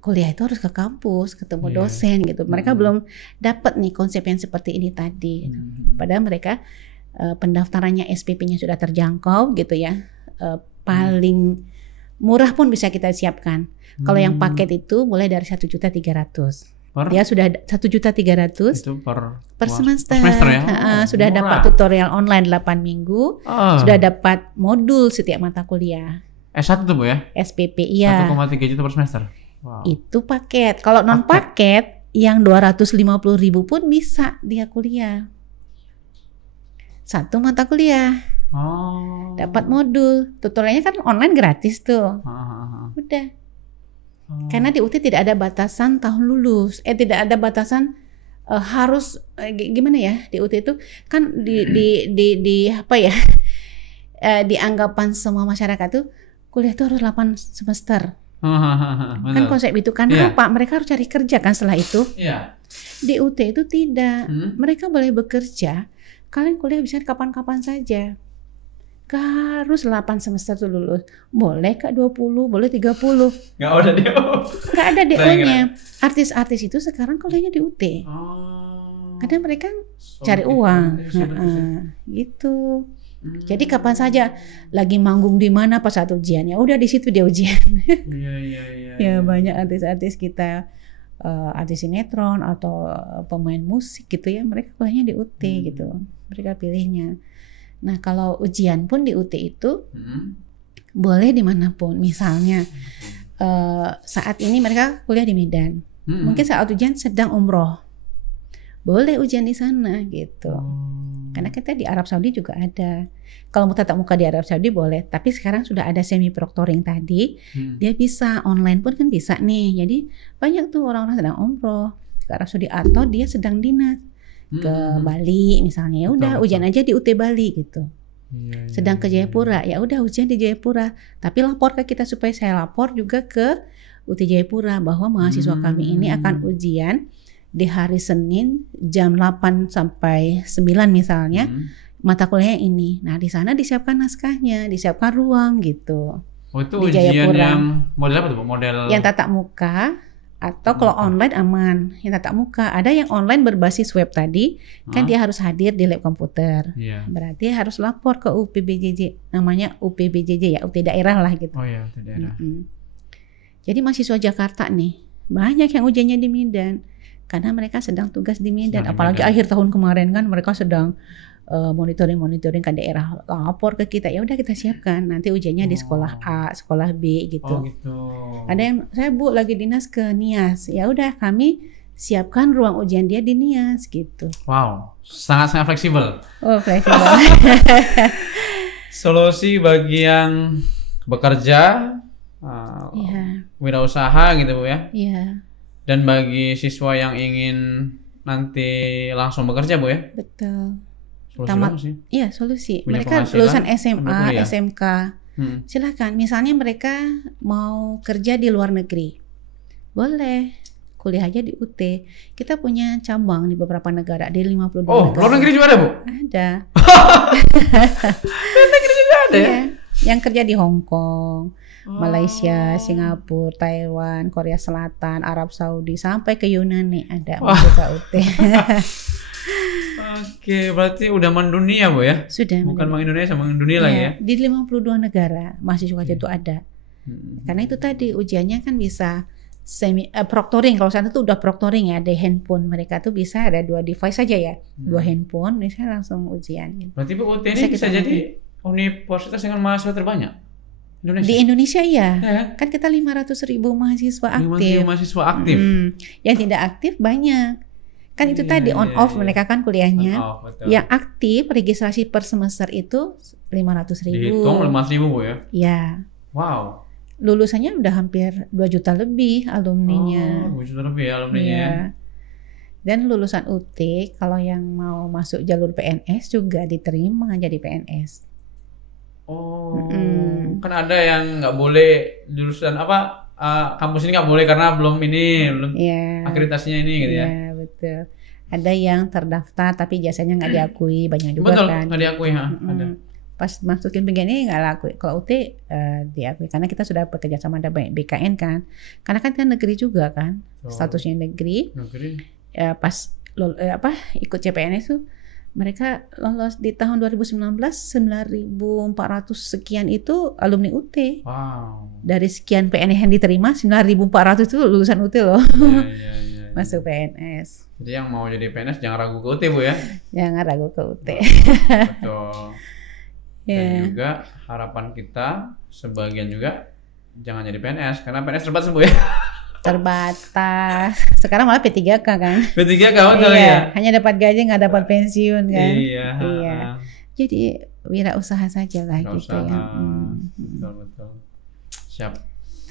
kuliah itu harus ke kampus, ketemu Iya. dosen gitu. Mereka belum dapat nih konsep yang seperti ini tadi. Padahal mereka pendaftarannya SPP-nya sudah terjangkau gitu ya. Paling murah pun bisa kita siapkan. Kalau yang paket itu mulai dari 1.300.000. Dia sudah 1.300.000 itu per semester. ya. Sudah Murah. dapat tutorial online 8 minggu. Sudah dapat modul setiap mata kuliah. S1 tuh Bu ya? SPP iya. 1,3 juta per semester. Wow. Itu paket. Kalau non paket yang 250.000 pun bisa dia kuliah. Satu mata kuliah. Oh. Dapat modul. Tutorialnya kan online gratis tuh. Udah. Karena di UT tidak ada batasan tahun lulus. Tidak ada batasan harus gimana ya di UT itu kan di apa ya? Di anggapan semua masyarakat tuh kuliah itu harus 8 semester. Kan konsep itu kan apa? Mereka harus cari kerja kan setelah itu. Iya. Di UT itu tidak. Mereka boleh bekerja. Kalian kuliah bisa kapan-kapan saja. Gak harus 8 semester tuh lulus. Boleh Kak 20, boleh 30. Gak ada DO. Gak ada DO-nya. Artis-artis itu sekarang kuliahnya di UT. Karena mereka cari uang. Gitu. Jadi kapan saja lagi manggung di mana pas saat ujian, ya udah di situ dia ujian. Iya. Ya banyak artis-artis kita, artis sinetron atau pemain musik gitu ya, mereka kuliahnya di UT gitu. Mereka pilihnya. Nah kalau ujian pun di UT itu boleh dimanapun. Misalnya saat ini mereka kuliah di Medan, mungkin saat ujian sedang umroh, boleh ujian di sana gitu. Karena kita di Arab Saudi juga ada. Kalau mau tatap muka di Arab Saudi boleh, tapi sekarang sudah ada semi proctoring tadi, dia bisa online pun kan bisa nih. Jadi banyak tuh orang-orang sedang umroh ke Arab Saudi atau dia sedang dinas ke Bali misalnya, ya udah ujian aja di UT Bali gitu. Sedang ke Jayapura, ya udah ujian di Jayapura. Tapi lapor ke kita supaya saya lapor juga ke UT Jayapura bahwa mahasiswa kami ini akan ujian di hari Senin jam 8 sampai 9 misalnya, mata kuliahnya ini. Nah di sana disiapkan naskahnya, disiapkan ruang gitu. Oh itu Di ujian Jayapura. yang model apa tuh Bu? Model Yang tatap muka atau kalau online aman. Yang tatap muka, ada yang online berbasis web tadi, kan dia harus hadir di lab komputer. Iya. Berarti harus lapor ke UPBJJ, namanya UPBJJ ya, UT daerah lah gitu. Oh iya, itu daerah. Jadi mahasiswa Jakarta nih, banyak yang ujiannya di Medan. Karena mereka sedang tugas di Medan. Sedang di Apalagi Medan. akhir tahun kemarin kan mereka sedang monitoring ke daerah, lapor ke kita, ya udah kita siapkan nanti ujiannya di sekolah A, sekolah B gitu. Oh gitu. Ada yang saya Bu lagi dinas ke Nias, ya udah kami siapkan ruang ujian dia di Nias gitu. Wow, sangat fleksibel. Oh fleksibel. Solusi bagi yang bekerja, Iya, wirausaha gitu Bu ya. iya, Dan bagi siswa yang ingin nanti langsung bekerja Bu ya. betul. Solusi bagus sih. Iya solusi. Punya Mereka penghasilan, lulusan ambil SMA, kuliah. SMK, silakan. Misalnya mereka mau kerja di luar negeri, boleh kuliah aja di UT. Kita punya cabang di beberapa negara, di 52 Oh, negara. luar negeri juga ada Bu? Ada. Luar negeri juga ada ya? Iya. Yang kerja di Hong Kong, Malaysia, Singapura, Taiwan, Korea Selatan, Arab Saudi, sampai ke Yunani ada mahasiswa UT. Oke, berarti udah mendunia Bu ya? Sudah. Bukan Bank Indonesia, Bank Dunia lagi ya? Di 52 negara mahasiswa itu ada. Karena itu tadi ujiannya kan bisa proctoring. Kalau sana tuh udah proctoring ya, di handphone mereka tuh bisa ada 2 device saja ya, 2 handphone, misalnya langsung ujian. Gitu. Berarti Bu UT ini bisa jadi universitas dengan mahasiswa terbanyak Indonesia? Di Indonesia ya, Ya. kan kita 500.000 mahasiswa 5.000 aktif. mahasiswa aktif. Yang tidak aktif banyak. Kan itu tadi on off mereka kan kuliahnya. Oh, betul. Yang aktif registrasi per semester itu 500.000. Dihitung 5.000 Bu ya? Ya. Wow. Lulusannya udah hampir 2 juta lebih alumninya. 2 juta lebih ya alumninya ya. Iya. Dan lulusan UT kalau yang mau masuk jalur PNS juga diterima jadi PNS. Oh, kan ada yang nggak boleh jurusan apa kampus ini nggak boleh karena belum Iya. akreditasinya ini gitu ya. Iya, betul. Ada yang terdaftar tapi jasanya nggak diakui, banyak juga Betul, kan. nggak diakui ha. Ada. pas masukin begini nggak laku. Kalau UT diakui karena kita sudah bekerja sama ada BKN kan. Karena kan negeri juga kan, statusnya negeri. Pas ikut CPNS tuh mereka lolos di tahun 2019 9.400 sekian itu alumni UT. Wow. Dari sekian PNS yang diterima 9.400 itu lulusan UT loh. Iya. Masuk PNS. Jadi yang mau jadi PNS jangan ragu ke UT Bu ya. Jangan ragu ke UT. Betul. Dan Ya. juga harapan kita sebagian juga jangan jadi PNS karena PNS terbatas Bu ya. Terbatas. Sekarang malah P3K kan. P3K betul ya. Hanya dapat gaji nggak dapat pensiun kan. Iya. Jadi wirausaha saja lah gitu ya. Betul. Siap.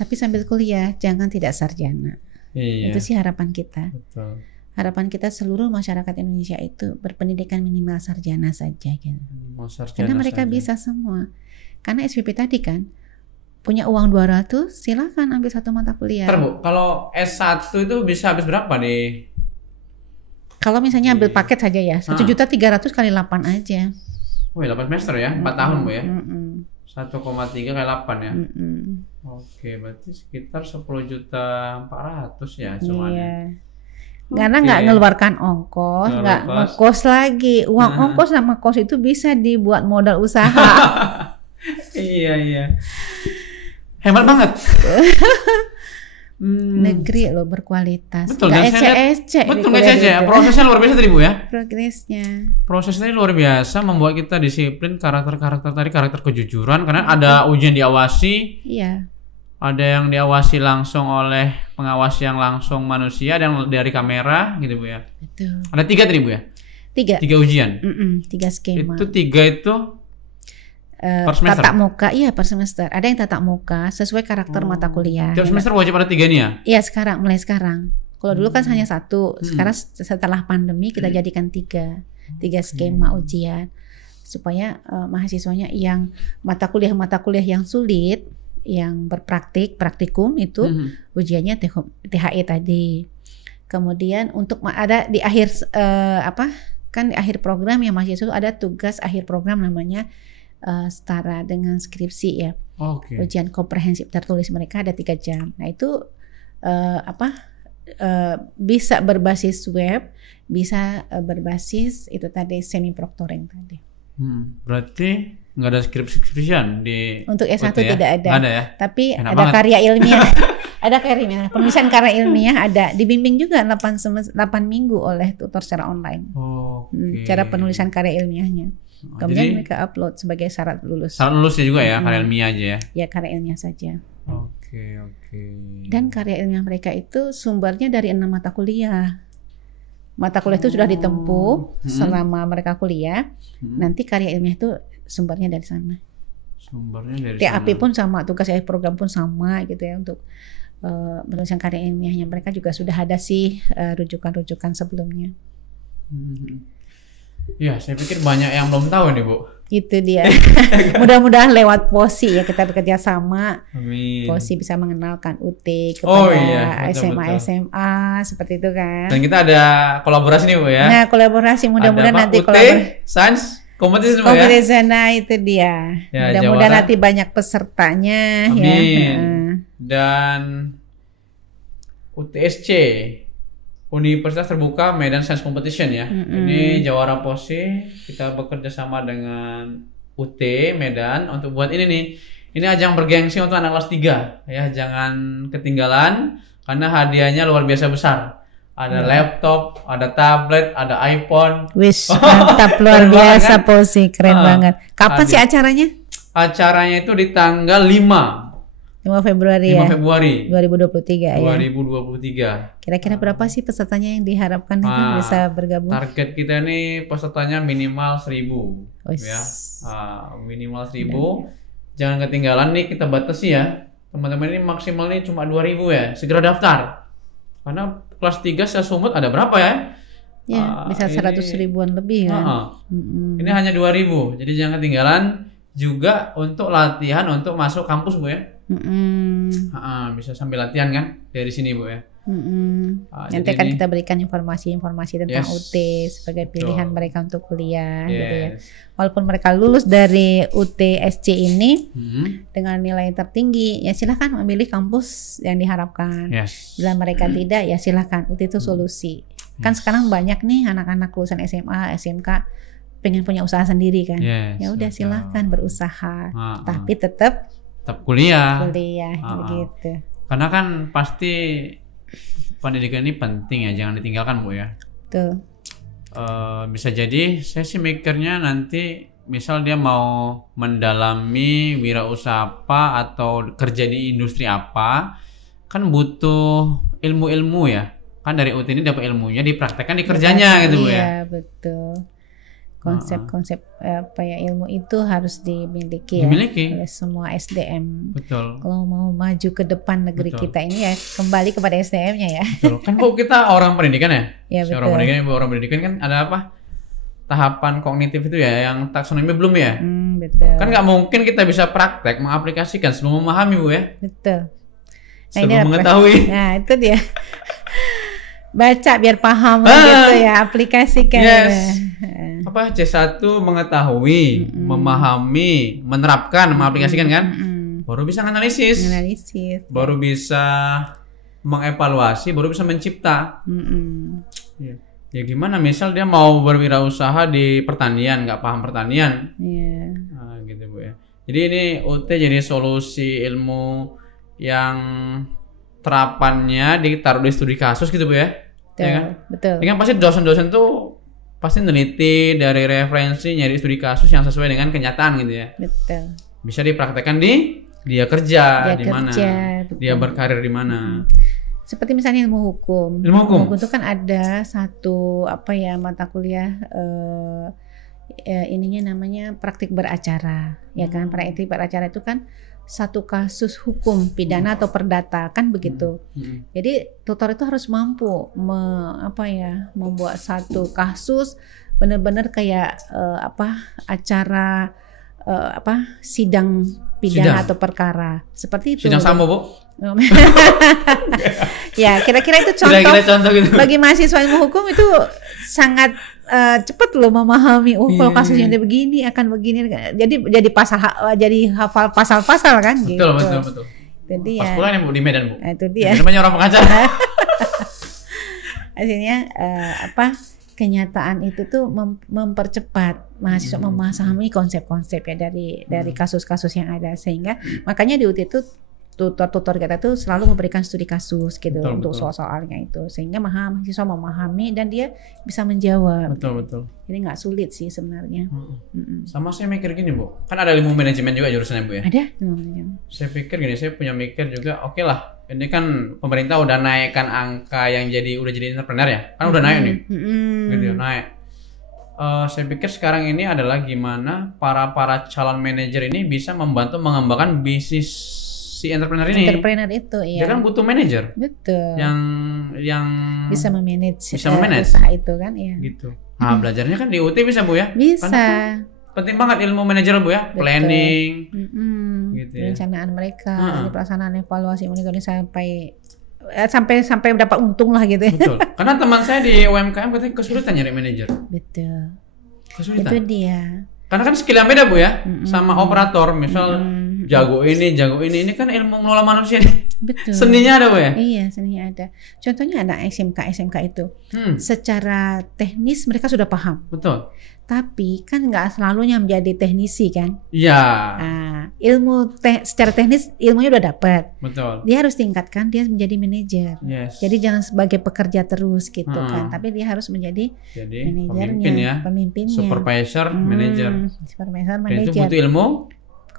Tapi sambil kuliah jangan tidak sarjana. Iya. Itu sih harapan kita. Betul. Harapan kita seluruh masyarakat Indonesia itu berpendidikan minimal sarjana saja gitu. Karena mereka bisa semua. Karena SPP tadi kan punya uang 200, silakan ambil satu mata kuliah. Bu, kalau S1 itu bisa habis berapa nih? Kalau misalnya ambil paket saja ya, 1.300.000 kali 8 aja. Oh, 8 semester ya, 4 tahun Bu ya. 1,3 kali 8 ya. Oke, berarti sekitar 10.400.000 ya cuman. Iya. Karena nggak ngeluarkan ongkos, nggak ngekos lagi. Uang ongkos sama kos itu bisa dibuat modal usaha. Iya. Hemat banget. Negeri loh berkualitas. Betul, nggak ecek-ecek. Betul, nggak ecek. Prosesnya luar biasa tadi Bu ya. Prosesnya luar biasa membuat kita disiplin, karakter tadi, karakter kejujuran karena ada ujian diawasi. Iya. Ada yang diawasi langsung oleh pengawas yang langsung manusia, ada yang dari kamera gitu Bu ya. Betul. Ada 3 tadi Bu ya? 3 ujian. 3 skema. Itu 3 itu per semester? Tatap muka, iya per semester. Ada yang tatap muka sesuai karakter mata kuliah. Tiap semester wajib ada 3 nih ya? Iya mulai sekarang. Kalau dulu kan hanya 1. Sekarang setelah pandemi kita jadikan 3 skema ujian supaya mahasiswanya yang mata kuliah yang sulit, yang praktikum itu ujiannya THE tadi. Kemudian untuk ada di akhir di akhir program yang mahasiswa ada tugas akhir program namanya setara dengan skripsi ya. Ujian komprehensif tertulis mereka ada 3 jam. Nah itu bisa berbasis web, bisa berbasis itu tadi semi proctoring tadi. Berarti nggak ada skripsian di untuk S1 ya? Tidak ada. Ada ya? Tapi enak ada banget. Karya ilmiah. Ada karya ilmiah. Penulisan karya ilmiah ada. Dibimbing juga 8 minggu oleh tutor secara online. Cara penulisan karya ilmiahnya. Kemudian mereka upload sebagai syarat lulus. Syarat lulusnya juga ya, karya ilmiah aja ya? Ya karya ilmiah saja. Oke. Dan karya ilmiah mereka itu sumbernya dari 6 mata kuliah. Mata kuliah itu sudah ditempuh selama mereka kuliah. Nanti karya ilmiah itu sumbernya dari sana. TAP pun sama, tugas akhir program pun sama gitu ya untuk penulisan karya ilmiahnya. Mereka juga sudah ada sih rujukan-rujukan sebelumnya. Ya, saya pikir banyak yang belum tahu nih Bu. Itu dia. Mudah-mudahan lewat POSI ya kita bekerja sama. Amin. POSI bisa mengenalkan UT kepada betul. SMA seperti itu kan. Dan kita ada kolaborasi nih Bu ya. Nah kolaborasi mudah-mudahan nanti kolaborasi. Sains kompetisi Bu ya. Kompetisi itu dia. Ya, mudah-mudahan nanti banyak pesertanya. Amin. Ya. Dan UTSC. Universitas Terbuka Medan Science Competition ya. Ini Jawara POSI, kita bekerja sama dengan UT Medan untuk buat ini nih. Ini ajang bergengsi untuk anak kelas 3 ya, jangan ketinggalan karena hadiahnya luar biasa besar. Ada laptop, ada tablet, ada iPhone. Wis, mantap luar biasa kan? POSI, keren banget. Kapan sih acaranya? Acaranya itu di tanggal 5 Februari 5 Februari 2023 ya. Kira-kira berapa sih pesertanya yang diharapkan itu bisa bergabung? Target kita nih pesertanya minimal 1.000 ya. Minimal 1.000. Jangan ketinggalan nih, kita batasi ya. Teman-teman ini maksimal nih cuma 2.000 ya. Segera daftar. Karena kelas 3 sesumut ada berapa ya? Ya, bisa 100 ribuan lebih kan. Ini hanya 2.000. Jadi jangan ketinggalan juga untuk latihan untuk masuk kampus Bu ya. Bisa sambil latihan kan dari sini Bu ya. Nanti Jadi akan ini kita berikan informasi-informasi tentang yes, UT sebagai pilihan betul. mereka untuk kuliah gitu ya. Yes. Walaupun mereka lulus dari UTSC ini Hmm. dengan nilai tertinggi, ya silahkan memilih kampus yang diharapkan. Yes. Bila mereka tidak, ya silahkan UT itu solusi. Kan Yes. sekarang banyak nih anak-anak lulusan SMA, SMK pengen punya usaha sendiri kan. Yes, Ya udah betul. silahkan berusaha, Ah, tapi tetap tetap kuliah. kuliah Ah, begitu. Karena kan pasti pendidikan ini penting ya, jangan ditinggalkan Bu ya. Tuh. Bisa jadi saya sih mikirnya nanti misal dia mau mendalami wirausaha apa atau kerja di industri apa, kan butuh ilmu-ilmu ya. Kan dari UT ini dapat ilmunya dipraktekkan di kerjanya gitu Bu ya. Iya betul. Konsep-konsep apa ya, ilmu itu harus dimiliki ya Dimiliki. oleh semua SDM. Betul. Kalau mau maju ke depan negeri Betul. kita ini ya kembali kepada SDM-nya ya. Betul. Kan Bu kita orang pendidikan ya. Ya Si betul. orang pendidikan kan ada apa? Tahapan kognitif itu ya yang taksonomi belum ya. Betul. Kan nggak mungkin kita bisa praktek mengaplikasikan sebelum memahami Bu ya. Betul. Sebelum mengetahui. Nah itu dia. Baca biar paham gitu ya, aplikasikan. Yes. Apa C1 mengetahui, memahami, menerapkan, mengaplikasikan kan? Baru bisa analisis. Analisis. Baru bisa mengevaluasi, baru bisa mencipta. Ya. Ya gimana misal dia mau berwirausaha di pertanian, nggak paham pertanian. Iya. Nah, gitu Bu ya. Jadi ini UT jadi solusi ilmu yang terapannya ditaruh di studi kasus gitu Bu ya. Betul. Ya kan? Betul. Ini kan pasti dosen-dosen tuh pasti neliti dari referensi, nyari studi kasus yang sesuai dengan kenyataan gitu ya. Betul. Bisa dipraktekkan di dia kerja di mana, betul. dia berkarir di mana. Seperti misalnya ilmu hukum. Ilmu hukum itu kan ada satu apa ya mata kuliah ininya namanya praktik beracara, ya kan? Praktik beracara itu kan satu kasus hukum pidana atau perdata kan begitu. Jadi tutor itu harus mampu membuat satu kasus benar-benar kayak acara sidang pidana atau perkara seperti itu. Sidang sambo Bu. Ya kira-kira itu contoh. Kira-kira contoh gitu. Bagi mahasiswa ilmu hukum itu sangat cepat loh memahami. Kalau kasusnya dia begini akan begini. Jadi jadi hafal pasal-pasal kan. Betul, gitu. betul. Jadi Pas ya. pulang nih Bu di Medan Bu. Nah, itu dia. Namanya orang pengacara. Akhirnya kenyataan itu tuh mempercepat mahasiswa memahami konsep-konsep ya dari kasus-kasus yang ada, sehingga makanya di UT itu tutor-tutor kita tuh selalu memberikan studi kasus gitu untuk soal-soalnya itu, sehingga mahasiswa memahami dan dia bisa menjawab. Betul. Jadi nggak sulit sih sebenarnya. Sama saya mikir gini Bu, kan ada ilmu manajemen juga jurusannya Bu ya. Ada. Saya pikir gini, saya punya mikir juga, oke lah, ini kan pemerintah udah naikkan angka yang udah jadi entrepreneur ya, kan udah naik nih, gitu ya, naik. Saya pikir sekarang ini adalah gimana para calon manajer ini bisa membantu mengembangkan bisnis si entrepreneur ini. Entrepreneur itu ya. Dia kan butuh manajer. Betul. Yang bisa memanage manage usaha itu kan ya. Gitu. Nah, belajarnya kan di UT bisa Bu ya? Bisa. Kan penting banget ilmu manajer Bu ya, betul. Planning. Gitu ya. Perencanaan mereka, pelaksanaan evaluasi mereka sampai dapat untung lah gitu ya. Betul. Karena teman saya di UMKM katanya kesulitan nyari manajer. Betul. Kesulitan. Itu dia. Karena kan skill yang beda Bu ya, sama operator. Misal jago ini kan ilmu mengelola manusia nih. Betul. Seninya ada Bu ya? Iya, seninya ada. Contohnya anak SMK itu. Secara teknis mereka sudah paham. Betul. Tapi kan nggak selalunya menjadi teknisi kan? Iya. Nah, secara teknis ilmunya udah dapat. Betul. Dia harus tingkatkan dia menjadi manajer. Yes. Jadi jangan sebagai pekerja terus gitu kan, tapi dia harus menjadi manajernya, pemimpinnya. Supervisor, manajer. Supervisor, Dan itu manajer. butuh ilmu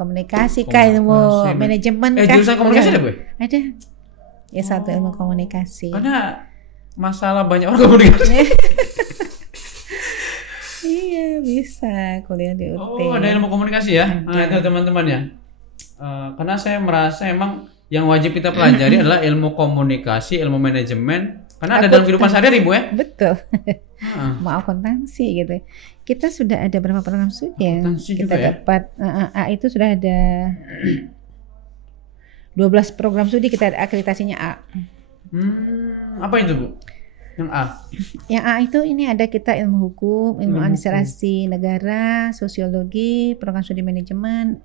Komunikasi kah, ilmu manajemen kah? Jurusan komunikasi ada Bu? Ada. Ya satu ilmu komunikasi. Karena masalah banyak orang komunikasi. Iya bisa kuliah di UT. Oh ada ilmu komunikasi ya? Nah itu teman-teman ya. Karena saya merasa emang yang wajib kita pelajari adalah ilmu komunikasi, ilmu manajemen. Karena ada dalam kehidupan sehari-hari Bu ya. Betul. Mau akuntansi gitu. Kita sudah ada berapa program studi ya? Kita dapat A itu sudah ada 12 program studi, kita akreditasinya A. Apa itu Bu? Yang A? Yang A itu ini ada kita ilmu hukum, ilmu administrasi negara, sosiologi, program studi manajemen,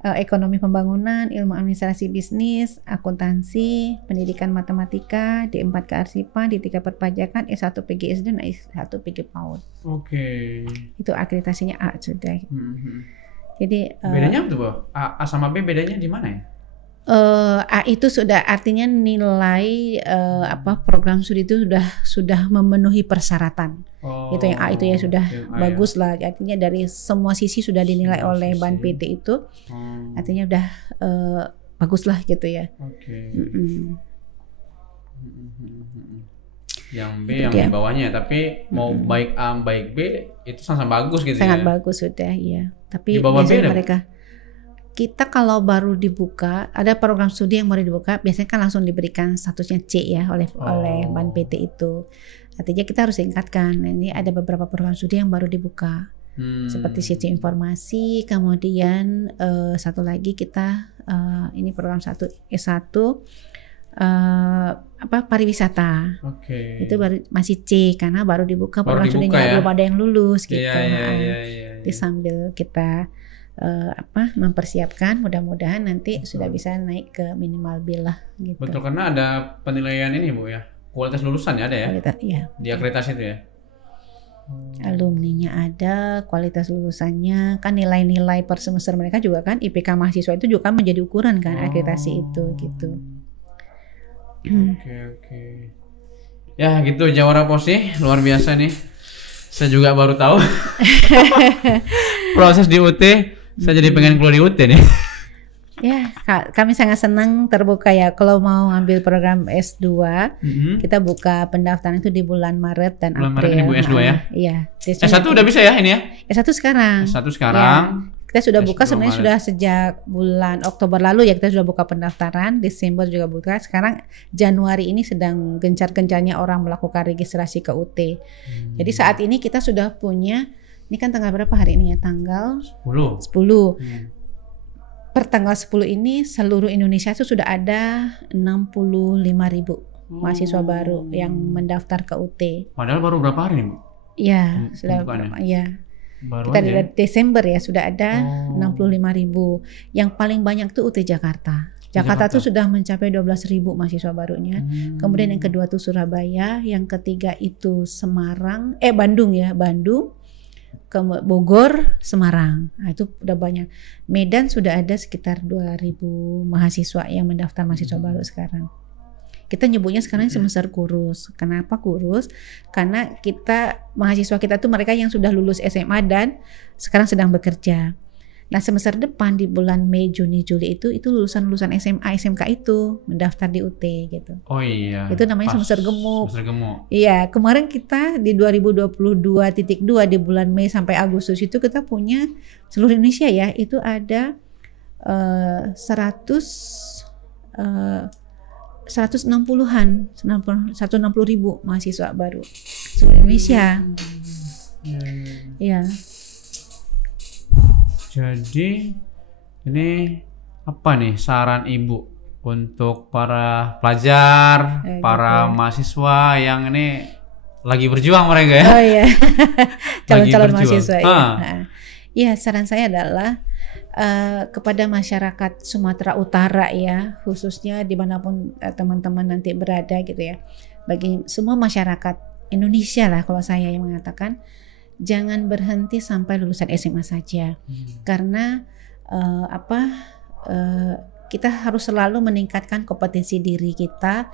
ekonomi pembangunan, ilmu administrasi bisnis, akuntansi, pendidikan matematika, D4 kearsipan, D3 perpajakan, S1 PGSD, dan S1 PG PAUD. Oke. Itu akreditasinya A sudah. Jadi bedanya apa tuh Bu? A sama B bedanya di mana ya? A itu sudah artinya nilai program studi itu sudah memenuhi persyaratan. Itu yang A itu ya sudah bagus lah. Artinya dari semua sisi sudah dinilai oleh BANPT itu. Artinya udah bagus lah gitu ya. Oke. Yang B itu yang dia. di bawahnya, tapi mau baik A baik B itu sama-sama bagus gitu Sangat ya. bagus sudah ya. Tapi Di bawah B biasanya ada? mereka kita kalau baru dibuka, ada program studi yang baru dibuka, biasanya kan langsung diberikan statusnya C ya oleh BANPT itu. Artinya kita harus tingkatkan. Nah, ini ada beberapa program studi yang baru dibuka, seperti sistem informasi. Kemudian satu lagi kita ini program S1 pariwisata. Oke. Itu baru masih C karena baru dibuka Baru program studinya dibuka ya? belum ada yang lulus gitu. Iya. Jadi sambil kita mempersiapkan, mudah-mudahan nanti sudah bisa naik ke minimal B lah gitu. Betul, karena ada penilaian ini Bu ya. Kualitas lulusan ya ada ya? Kualitas, ya. Di akreditasi itu ya. Alumninya ada, kualitas lulusannya kan, nilai-nilai per semester mereka juga kan, IPK mahasiswa itu juga kan menjadi ukuran kan akreditasi itu gitu. Oke. Ya gitu Jawara Posi, luar biasa nih. Saya juga baru tahu proses di UT. Saya jadi pengen keluar di UT nih. Ya, kami sangat senang terbuka ya. Kalau mau ngambil program S2, kita buka pendaftaran itu di bulan Maret dan Bulan April. Maret ini Bu S2 ya? Iya. S1 udah bisa ya ini ya? S1 sekarang. S1 sekarang. Ya. Kita sudah buka S2 sebenarnya Maret. sudah sejak bulan Oktober lalu ya, kita sudah buka pendaftaran, Desember juga buka. Sekarang Januari ini sedang gencar-gencarnya orang melakukan registrasi ke UT. Jadi saat ini kita sudah punya, ini kan tanggal berapa hari ini ya? Tanggal 10. Per tanggal 10 ini seluruh Indonesia itu sudah ada 65.000 mahasiswa baru yang mendaftar ke UT. Padahal baru berapa hari nih Bu? Iya, sudah Pembukaannya? iya. Baru Kita aja. dari Desember ya sudah ada 65.000. Yang paling banyak tuh UT Jakarta. Jakarta tuh sudah mencapai 12.000 mahasiswa barunya. Kemudian yang kedua tuh Surabaya, yang ketiga itu Bandung ya, Bandung, Bogor, Semarang. Nah, itu udah banyak. Medan sudah ada sekitar 2.000 mahasiswa yang mendaftar mahasiswa baru sekarang. Kita nyebutnya sekarang semester kurus. Kenapa kurus? Karena mahasiswa kita tuh mereka yang sudah lulus SMA dan sekarang sedang bekerja. Nah, semester depan di bulan Mei, Juni, Juli itu lulusan-lulusan SMA, SMK itu mendaftar di UT gitu. Oh iya. Itu namanya semester gemuk. Semester gemuk. Iya, kemarin kita di 2022.2 di bulan Mei sampai Agustus itu kita punya seluruh Indonesia ya, itu ada 160-an, 160.000 mahasiswa baru seluruh Indonesia. Iya. Jadi ini apa nih saran Ibu untuk para pelajar, para mahasiswa yang ini lagi berjuang mereka ya? Oh iya, calon-calon Lagi berjuang. mahasiswa ya. Iya, saran saya adalah kepada masyarakat Sumatera Utara ya, khususnya dimanapun teman-teman nanti berada gitu ya. Bagi semua masyarakat Indonesia lah kalau saya yang mengatakan, jangan berhenti sampai lulusan SMA saja, karena kita harus selalu meningkatkan kompetensi diri kita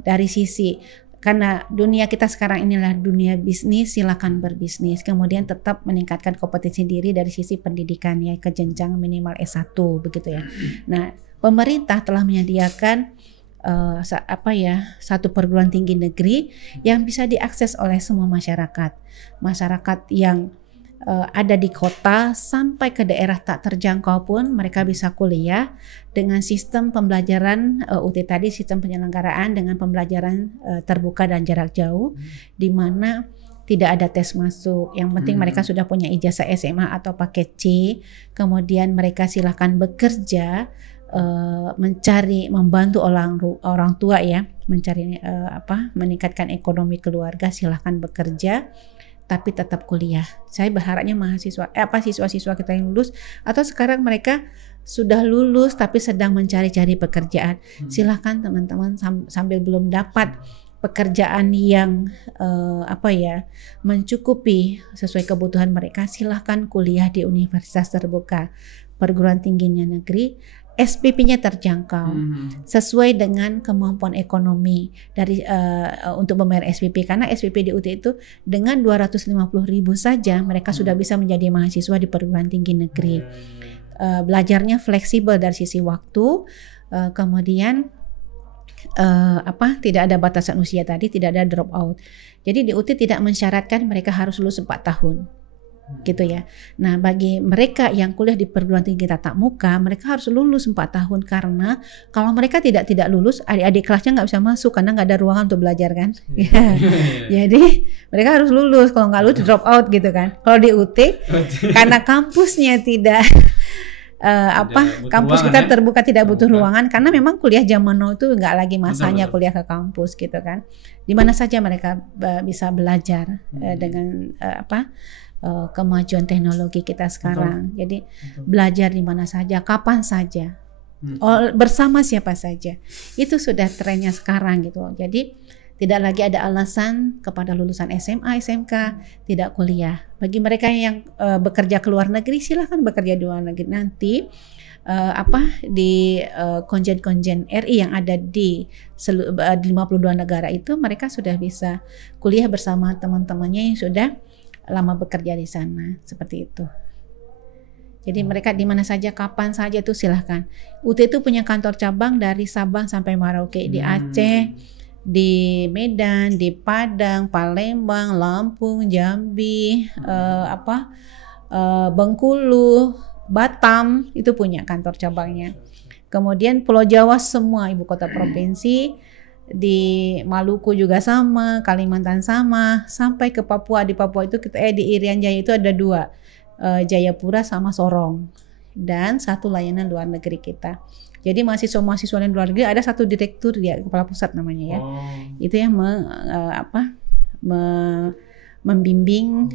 dari sisi, karena dunia kita sekarang inilah dunia bisnis, silakan berbisnis, kemudian tetap meningkatkan kompetensi diri dari sisi pendidikan ya, ke jenjang minimal S1 begitu ya. Nah, pemerintah telah menyediakan satu perguruan tinggi negeri yang bisa diakses oleh semua masyarakat yang ada di kota sampai ke daerah tak terjangkau pun mereka bisa kuliah dengan sistem pembelajaran UT tadi, sistem penyelenggaraan dengan pembelajaran terbuka dan jarak jauh, di mana tidak ada tes masuk. Yang penting mereka sudah punya ijazah SMA atau paket C, kemudian mereka silakan bekerja membantu orang tua ya, mencari meningkatkan ekonomi keluarga, silahkan bekerja tapi tetap kuliah. Saya berharapnya siswa-siswa kita yang lulus atau sekarang mereka sudah lulus tapi sedang mencari-cari pekerjaan. Silahkan teman-teman sambil belum dapat pekerjaan yang mencukupi sesuai kebutuhan mereka, silahkan kuliah di universitas terbuka, perguruan tingginya negeri. SPP-nya terjangkau sesuai dengan kemampuan ekonomi dari untuk membayar SPP, karena SPP di UT itu dengan 250.000 saja mereka sudah bisa menjadi mahasiswa di perguruan tinggi negeri. Belajarnya fleksibel dari sisi waktu, kemudian tidak ada batasan usia tadi, tidak ada drop out. Jadi di UT tidak mensyaratkan mereka harus lulus 4 tahun. Gitu ya. Nah, bagi mereka yang kuliah di perguruan tinggi tatap muka, mereka harus lulus 4 tahun, karena kalau mereka tidak lulus, adik-adik kelasnya nggak bisa masuk karena nggak ada ruangan untuk belajar kan. Jadi mereka harus lulus, kalau nggak lulus drop out gitu kan. Kalau di UT karena kampusnya tidak kampus kita terbuka, tidak butuh ruangan, karena memang kuliah zaman now itu nggak lagi masanya kuliah ke kampus gitu kan. Di mana saja mereka bisa belajar dengan kemajuan teknologi kita sekarang. Jadi belajar di mana saja, kapan saja, bersama siapa saja. Itu sudah trennya sekarang gitu. Jadi tidak lagi ada alasan kepada lulusan SMA, SMK tidak kuliah. Bagi mereka yang bekerja ke luar negeri, silahkan bekerja di luar negeri. Nanti di konjen-konjen RI yang ada di 52 negara itu, mereka sudah bisa kuliah bersama teman-temannya yang sudah lama bekerja di sana, seperti itu. Jadi mereka di mana saja, kapan saja itu silahkan. UT itu punya kantor cabang dari Sabang sampai Merauke, di Aceh, di Medan, di Padang, Palembang, Lampung, Jambi, Bengkulu, Batam, itu punya kantor cabangnya. Kemudian Pulau Jawa semua, ibu kota provinsi, di Maluku juga sama, Kalimantan sama, sampai ke Papua. Di Papua itu di Irian Jaya itu ada 2, Jayapura sama Sorong, dan 1 layanan luar negeri kita. Jadi mahasiswa yang luar negeri ada 1 direktur, dia kepala pusat namanya ya. Itu yang membimbing,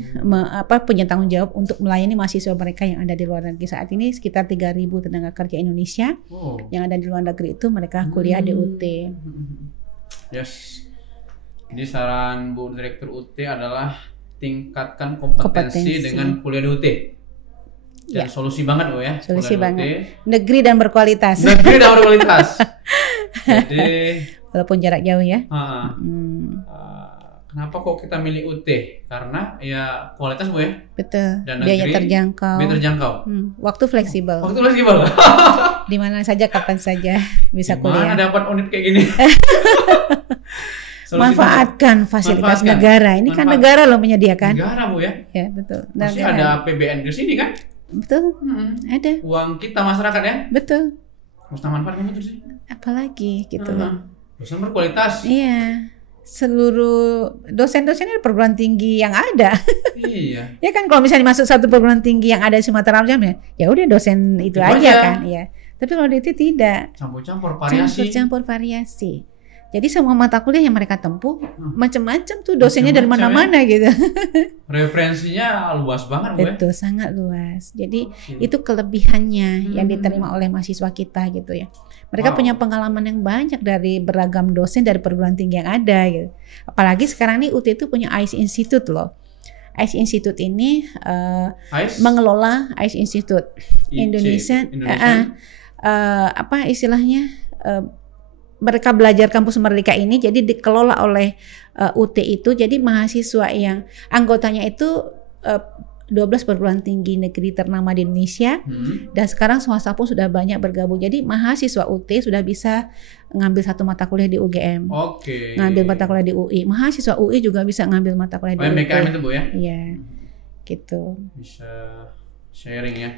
punya tanggung jawab untuk melayani mahasiswa mereka yang ada di luar negeri. Saat ini sekitar 3.000 tenaga kerja Indonesia yang ada di luar negeri itu mereka kuliah di UT. Yes. Jadi saran Bu Direktur UT adalah tingkatkan kompetensi dengan kuliah di UT. Dan solusi banget Bu ya. Solusi banget. Negeri dan berkualitas. Jadi walaupun jarak jauh ya. Kenapa kok kita milih UT? Karena ya kualitas Bu ya. Betul. Dan biaya terjangkau. Waktu fleksibel. Di mana saja, kapan saja bisa kuliah. Mana dapat unit kayak gini? Manfaatkan fasilitas negara. Ini kan negara loh menyediakan. Negara Bu ya. Ya betul. Masih ada APBN di sini kan? Betul. Ada. Uang kita masyarakat ya. Betul. Mustah manfaatkan itu sih. Apalagi gitu loh. Dosen berkualitas. Iya. Seluruh dosen-dosennya perguruan tinggi yang ada. Iya. Ya kan, kalau misalnya masuk satu perguruan tinggi yang ada di Sumatera Utara, ya udah dosen itu aja kan, ya. Tapi kalau itu tidak. Campur variasi. Jadi semua mata kuliah yang mereka tempuh macam-macam tuh, dosennya dari mana-mana gitu. Referensinya luas banget Bu. Betul, sangat luas. Jadi itu kelebihannya yang diterima oleh mahasiswa kita gitu ya. Mereka punya pengalaman yang banyak dari beragam dosen dari perguruan tinggi yang ada gitu. Apalagi sekarang nih UT itu punya ICE Institute loh. ICE Institute ini mengelola ICE Institute Indonesia. Istilahnya mereka belajar kampus Merdeka ini jadi dikelola oleh UT itu. Jadi mahasiswa yang anggotanya itu 12 perguruan tinggi negeri ternama di Indonesia, dan sekarang swasta pun sudah banyak bergabung. Jadi mahasiswa UT sudah bisa ngambil 1 mata kuliah di UGM, ngambil mata kuliah di UI. Mahasiswa UI juga bisa ngambil mata kuliah di UT. MKM itu Bu ya? Iya, gitu. Bisa sharing ya.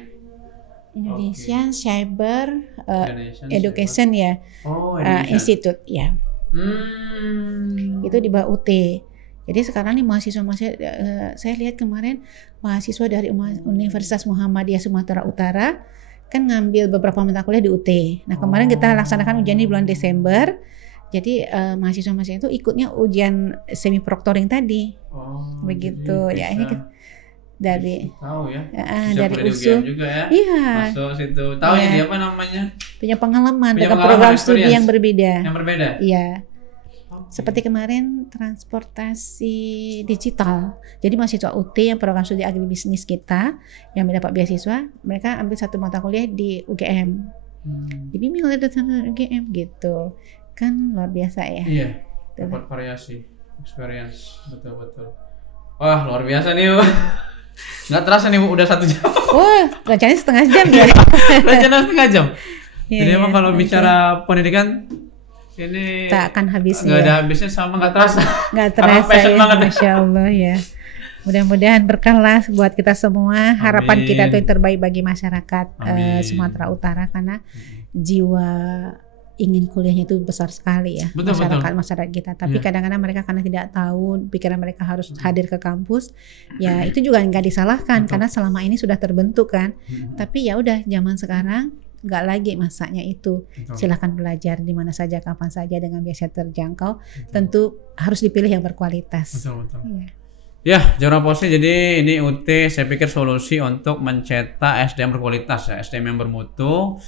Indonesian Cyber Education ya, Institute ya. Itu di bawah UT. Jadi sekarang nih mahasiswa saya lihat kemarin mahasiswa dari Universitas Muhammadiyah Sumatera Utara kan ngambil beberapa mata kuliah di UT. Nah kemarin kita laksanakan ujian di bulan Desember. Jadi mahasiswa-mahasiswa itu ikutnya ujian semi proctoring tadi. Begitu ya. Ini dari tahu ya. Dari USU juga ya. Iya. Masuk situ. Tahu ya. Dia apa namanya? Punya pengalaman dengan program studi yang berbeda. Yang berbeda. Iya. Seperti kemarin transportasi digital. Jadi mahasiswa UT yang program studi agribisnis kita yang mendapat beasiswa, mereka ambil satu mata kuliah di UGM. Dibimbing oleh dosen UGM gitu. Kan luar biasa ya. Iya. Dapat variasi, experience, betul. Wah luar biasa nih. Nggak terasa nih Bu, udah 1 jam. Rencananya setengah jam ya. Rencana setengah jam. Ya, jadi emang kalau bicara pendidikan ini tak akan habis nggak ada habisnya sama nggak terasa. Nggak terasa ya. Banget. Masya Allah ya. Mudah-mudahan berkah buat kita semua. Harapan kita itu yang terbaik bagi masyarakat Sumatera Utara karena jiwa ingin kuliahnya itu besar sekali ya. Masyarakat kita. Tapi kadang-kadang mereka karena tidak tahu, pikiran mereka harus hadir ke kampus. Ya itu juga nggak disalahkan karena selama ini sudah terbentuk kan. Tapi ya udah zaman sekarang nggak lagi masanya itu. Silahkan belajar di mana saja, kapan saja dengan biaya terjangkau. Tentu harus dipilih yang berkualitas. Ya, Jawara Posi, jadi ini UT saya pikir solusi untuk mencetak SDM berkualitas ya, SDM yang bermutu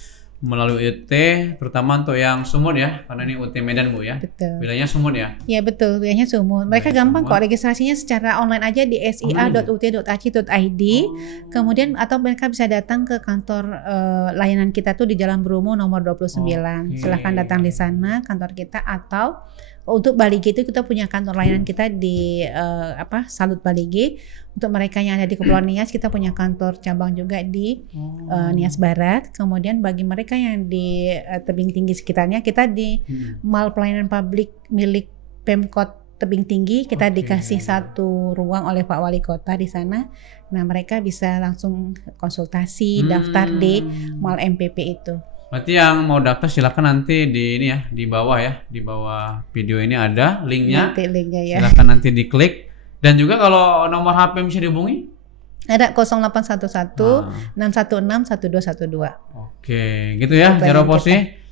melalui UT, terutama untuk yang Sumut ya, karena ini UT Medan Bu ya. Betul. Wilayahnya Sumut ya. Ya betul, wilayahnya Sumut. Mereka gampang kok registrasinya secara online aja di sia.ut.ac.id. Kemudian atau mereka bisa datang ke kantor layanan kita tuh di Jalan Bromo nomor 29. Silahkan datang di sana kantor kita, atau untuk Baligi itu kita punya kantor layanan kita di Salut Baligi. Untuk mereka yang ada di Kepulauan Nias kita punya kantor cabang juga di Nias Barat. Kemudian bagi mereka yang di tebing tinggi sekitarnya kita di Mall Pelayanan Publik milik Pemkot Tebing Tinggi, kita dikasih satu ruang oleh Pak Wali Kota di sana. Nah mereka bisa langsung konsultasi daftar di Mall MPP itu. Berarti yang mau daftar silakan nanti di ini ya, di bawah ya, di bawah video ini ada linknya. Nanti linknya ya. Silakan nanti diklik. Dan juga kalau nomor HP bisa dihubungi? Ada 0811 616 1212. Oke, gitu ya Jawara Posi.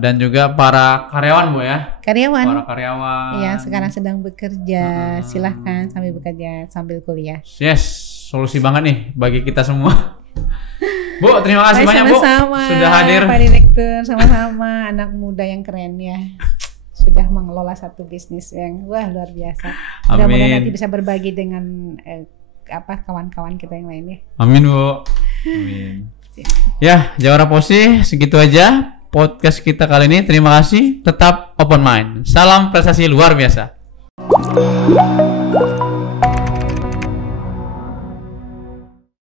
Dan juga para karyawan Bu ya. Para karyawan. Iya, sekarang sedang bekerja. Silahkan sambil bekerja sambil kuliah. Yes, solusi banget nih bagi kita semua. Bu, terima kasih banyak Bu sudah hadir. Pak Direktur, sama-sama anak muda yang keren ya. Sudah mengelola satu bisnis yang luar biasa. Mudah-mudahan nanti bisa berbagi dengan kawan-kawan kita yang lainnya. Amin Bu. Amin. Ya, Jawara Posi, segitu aja podcast kita kali ini. Terima kasih. Tetap open mind. Salam prestasi luar biasa.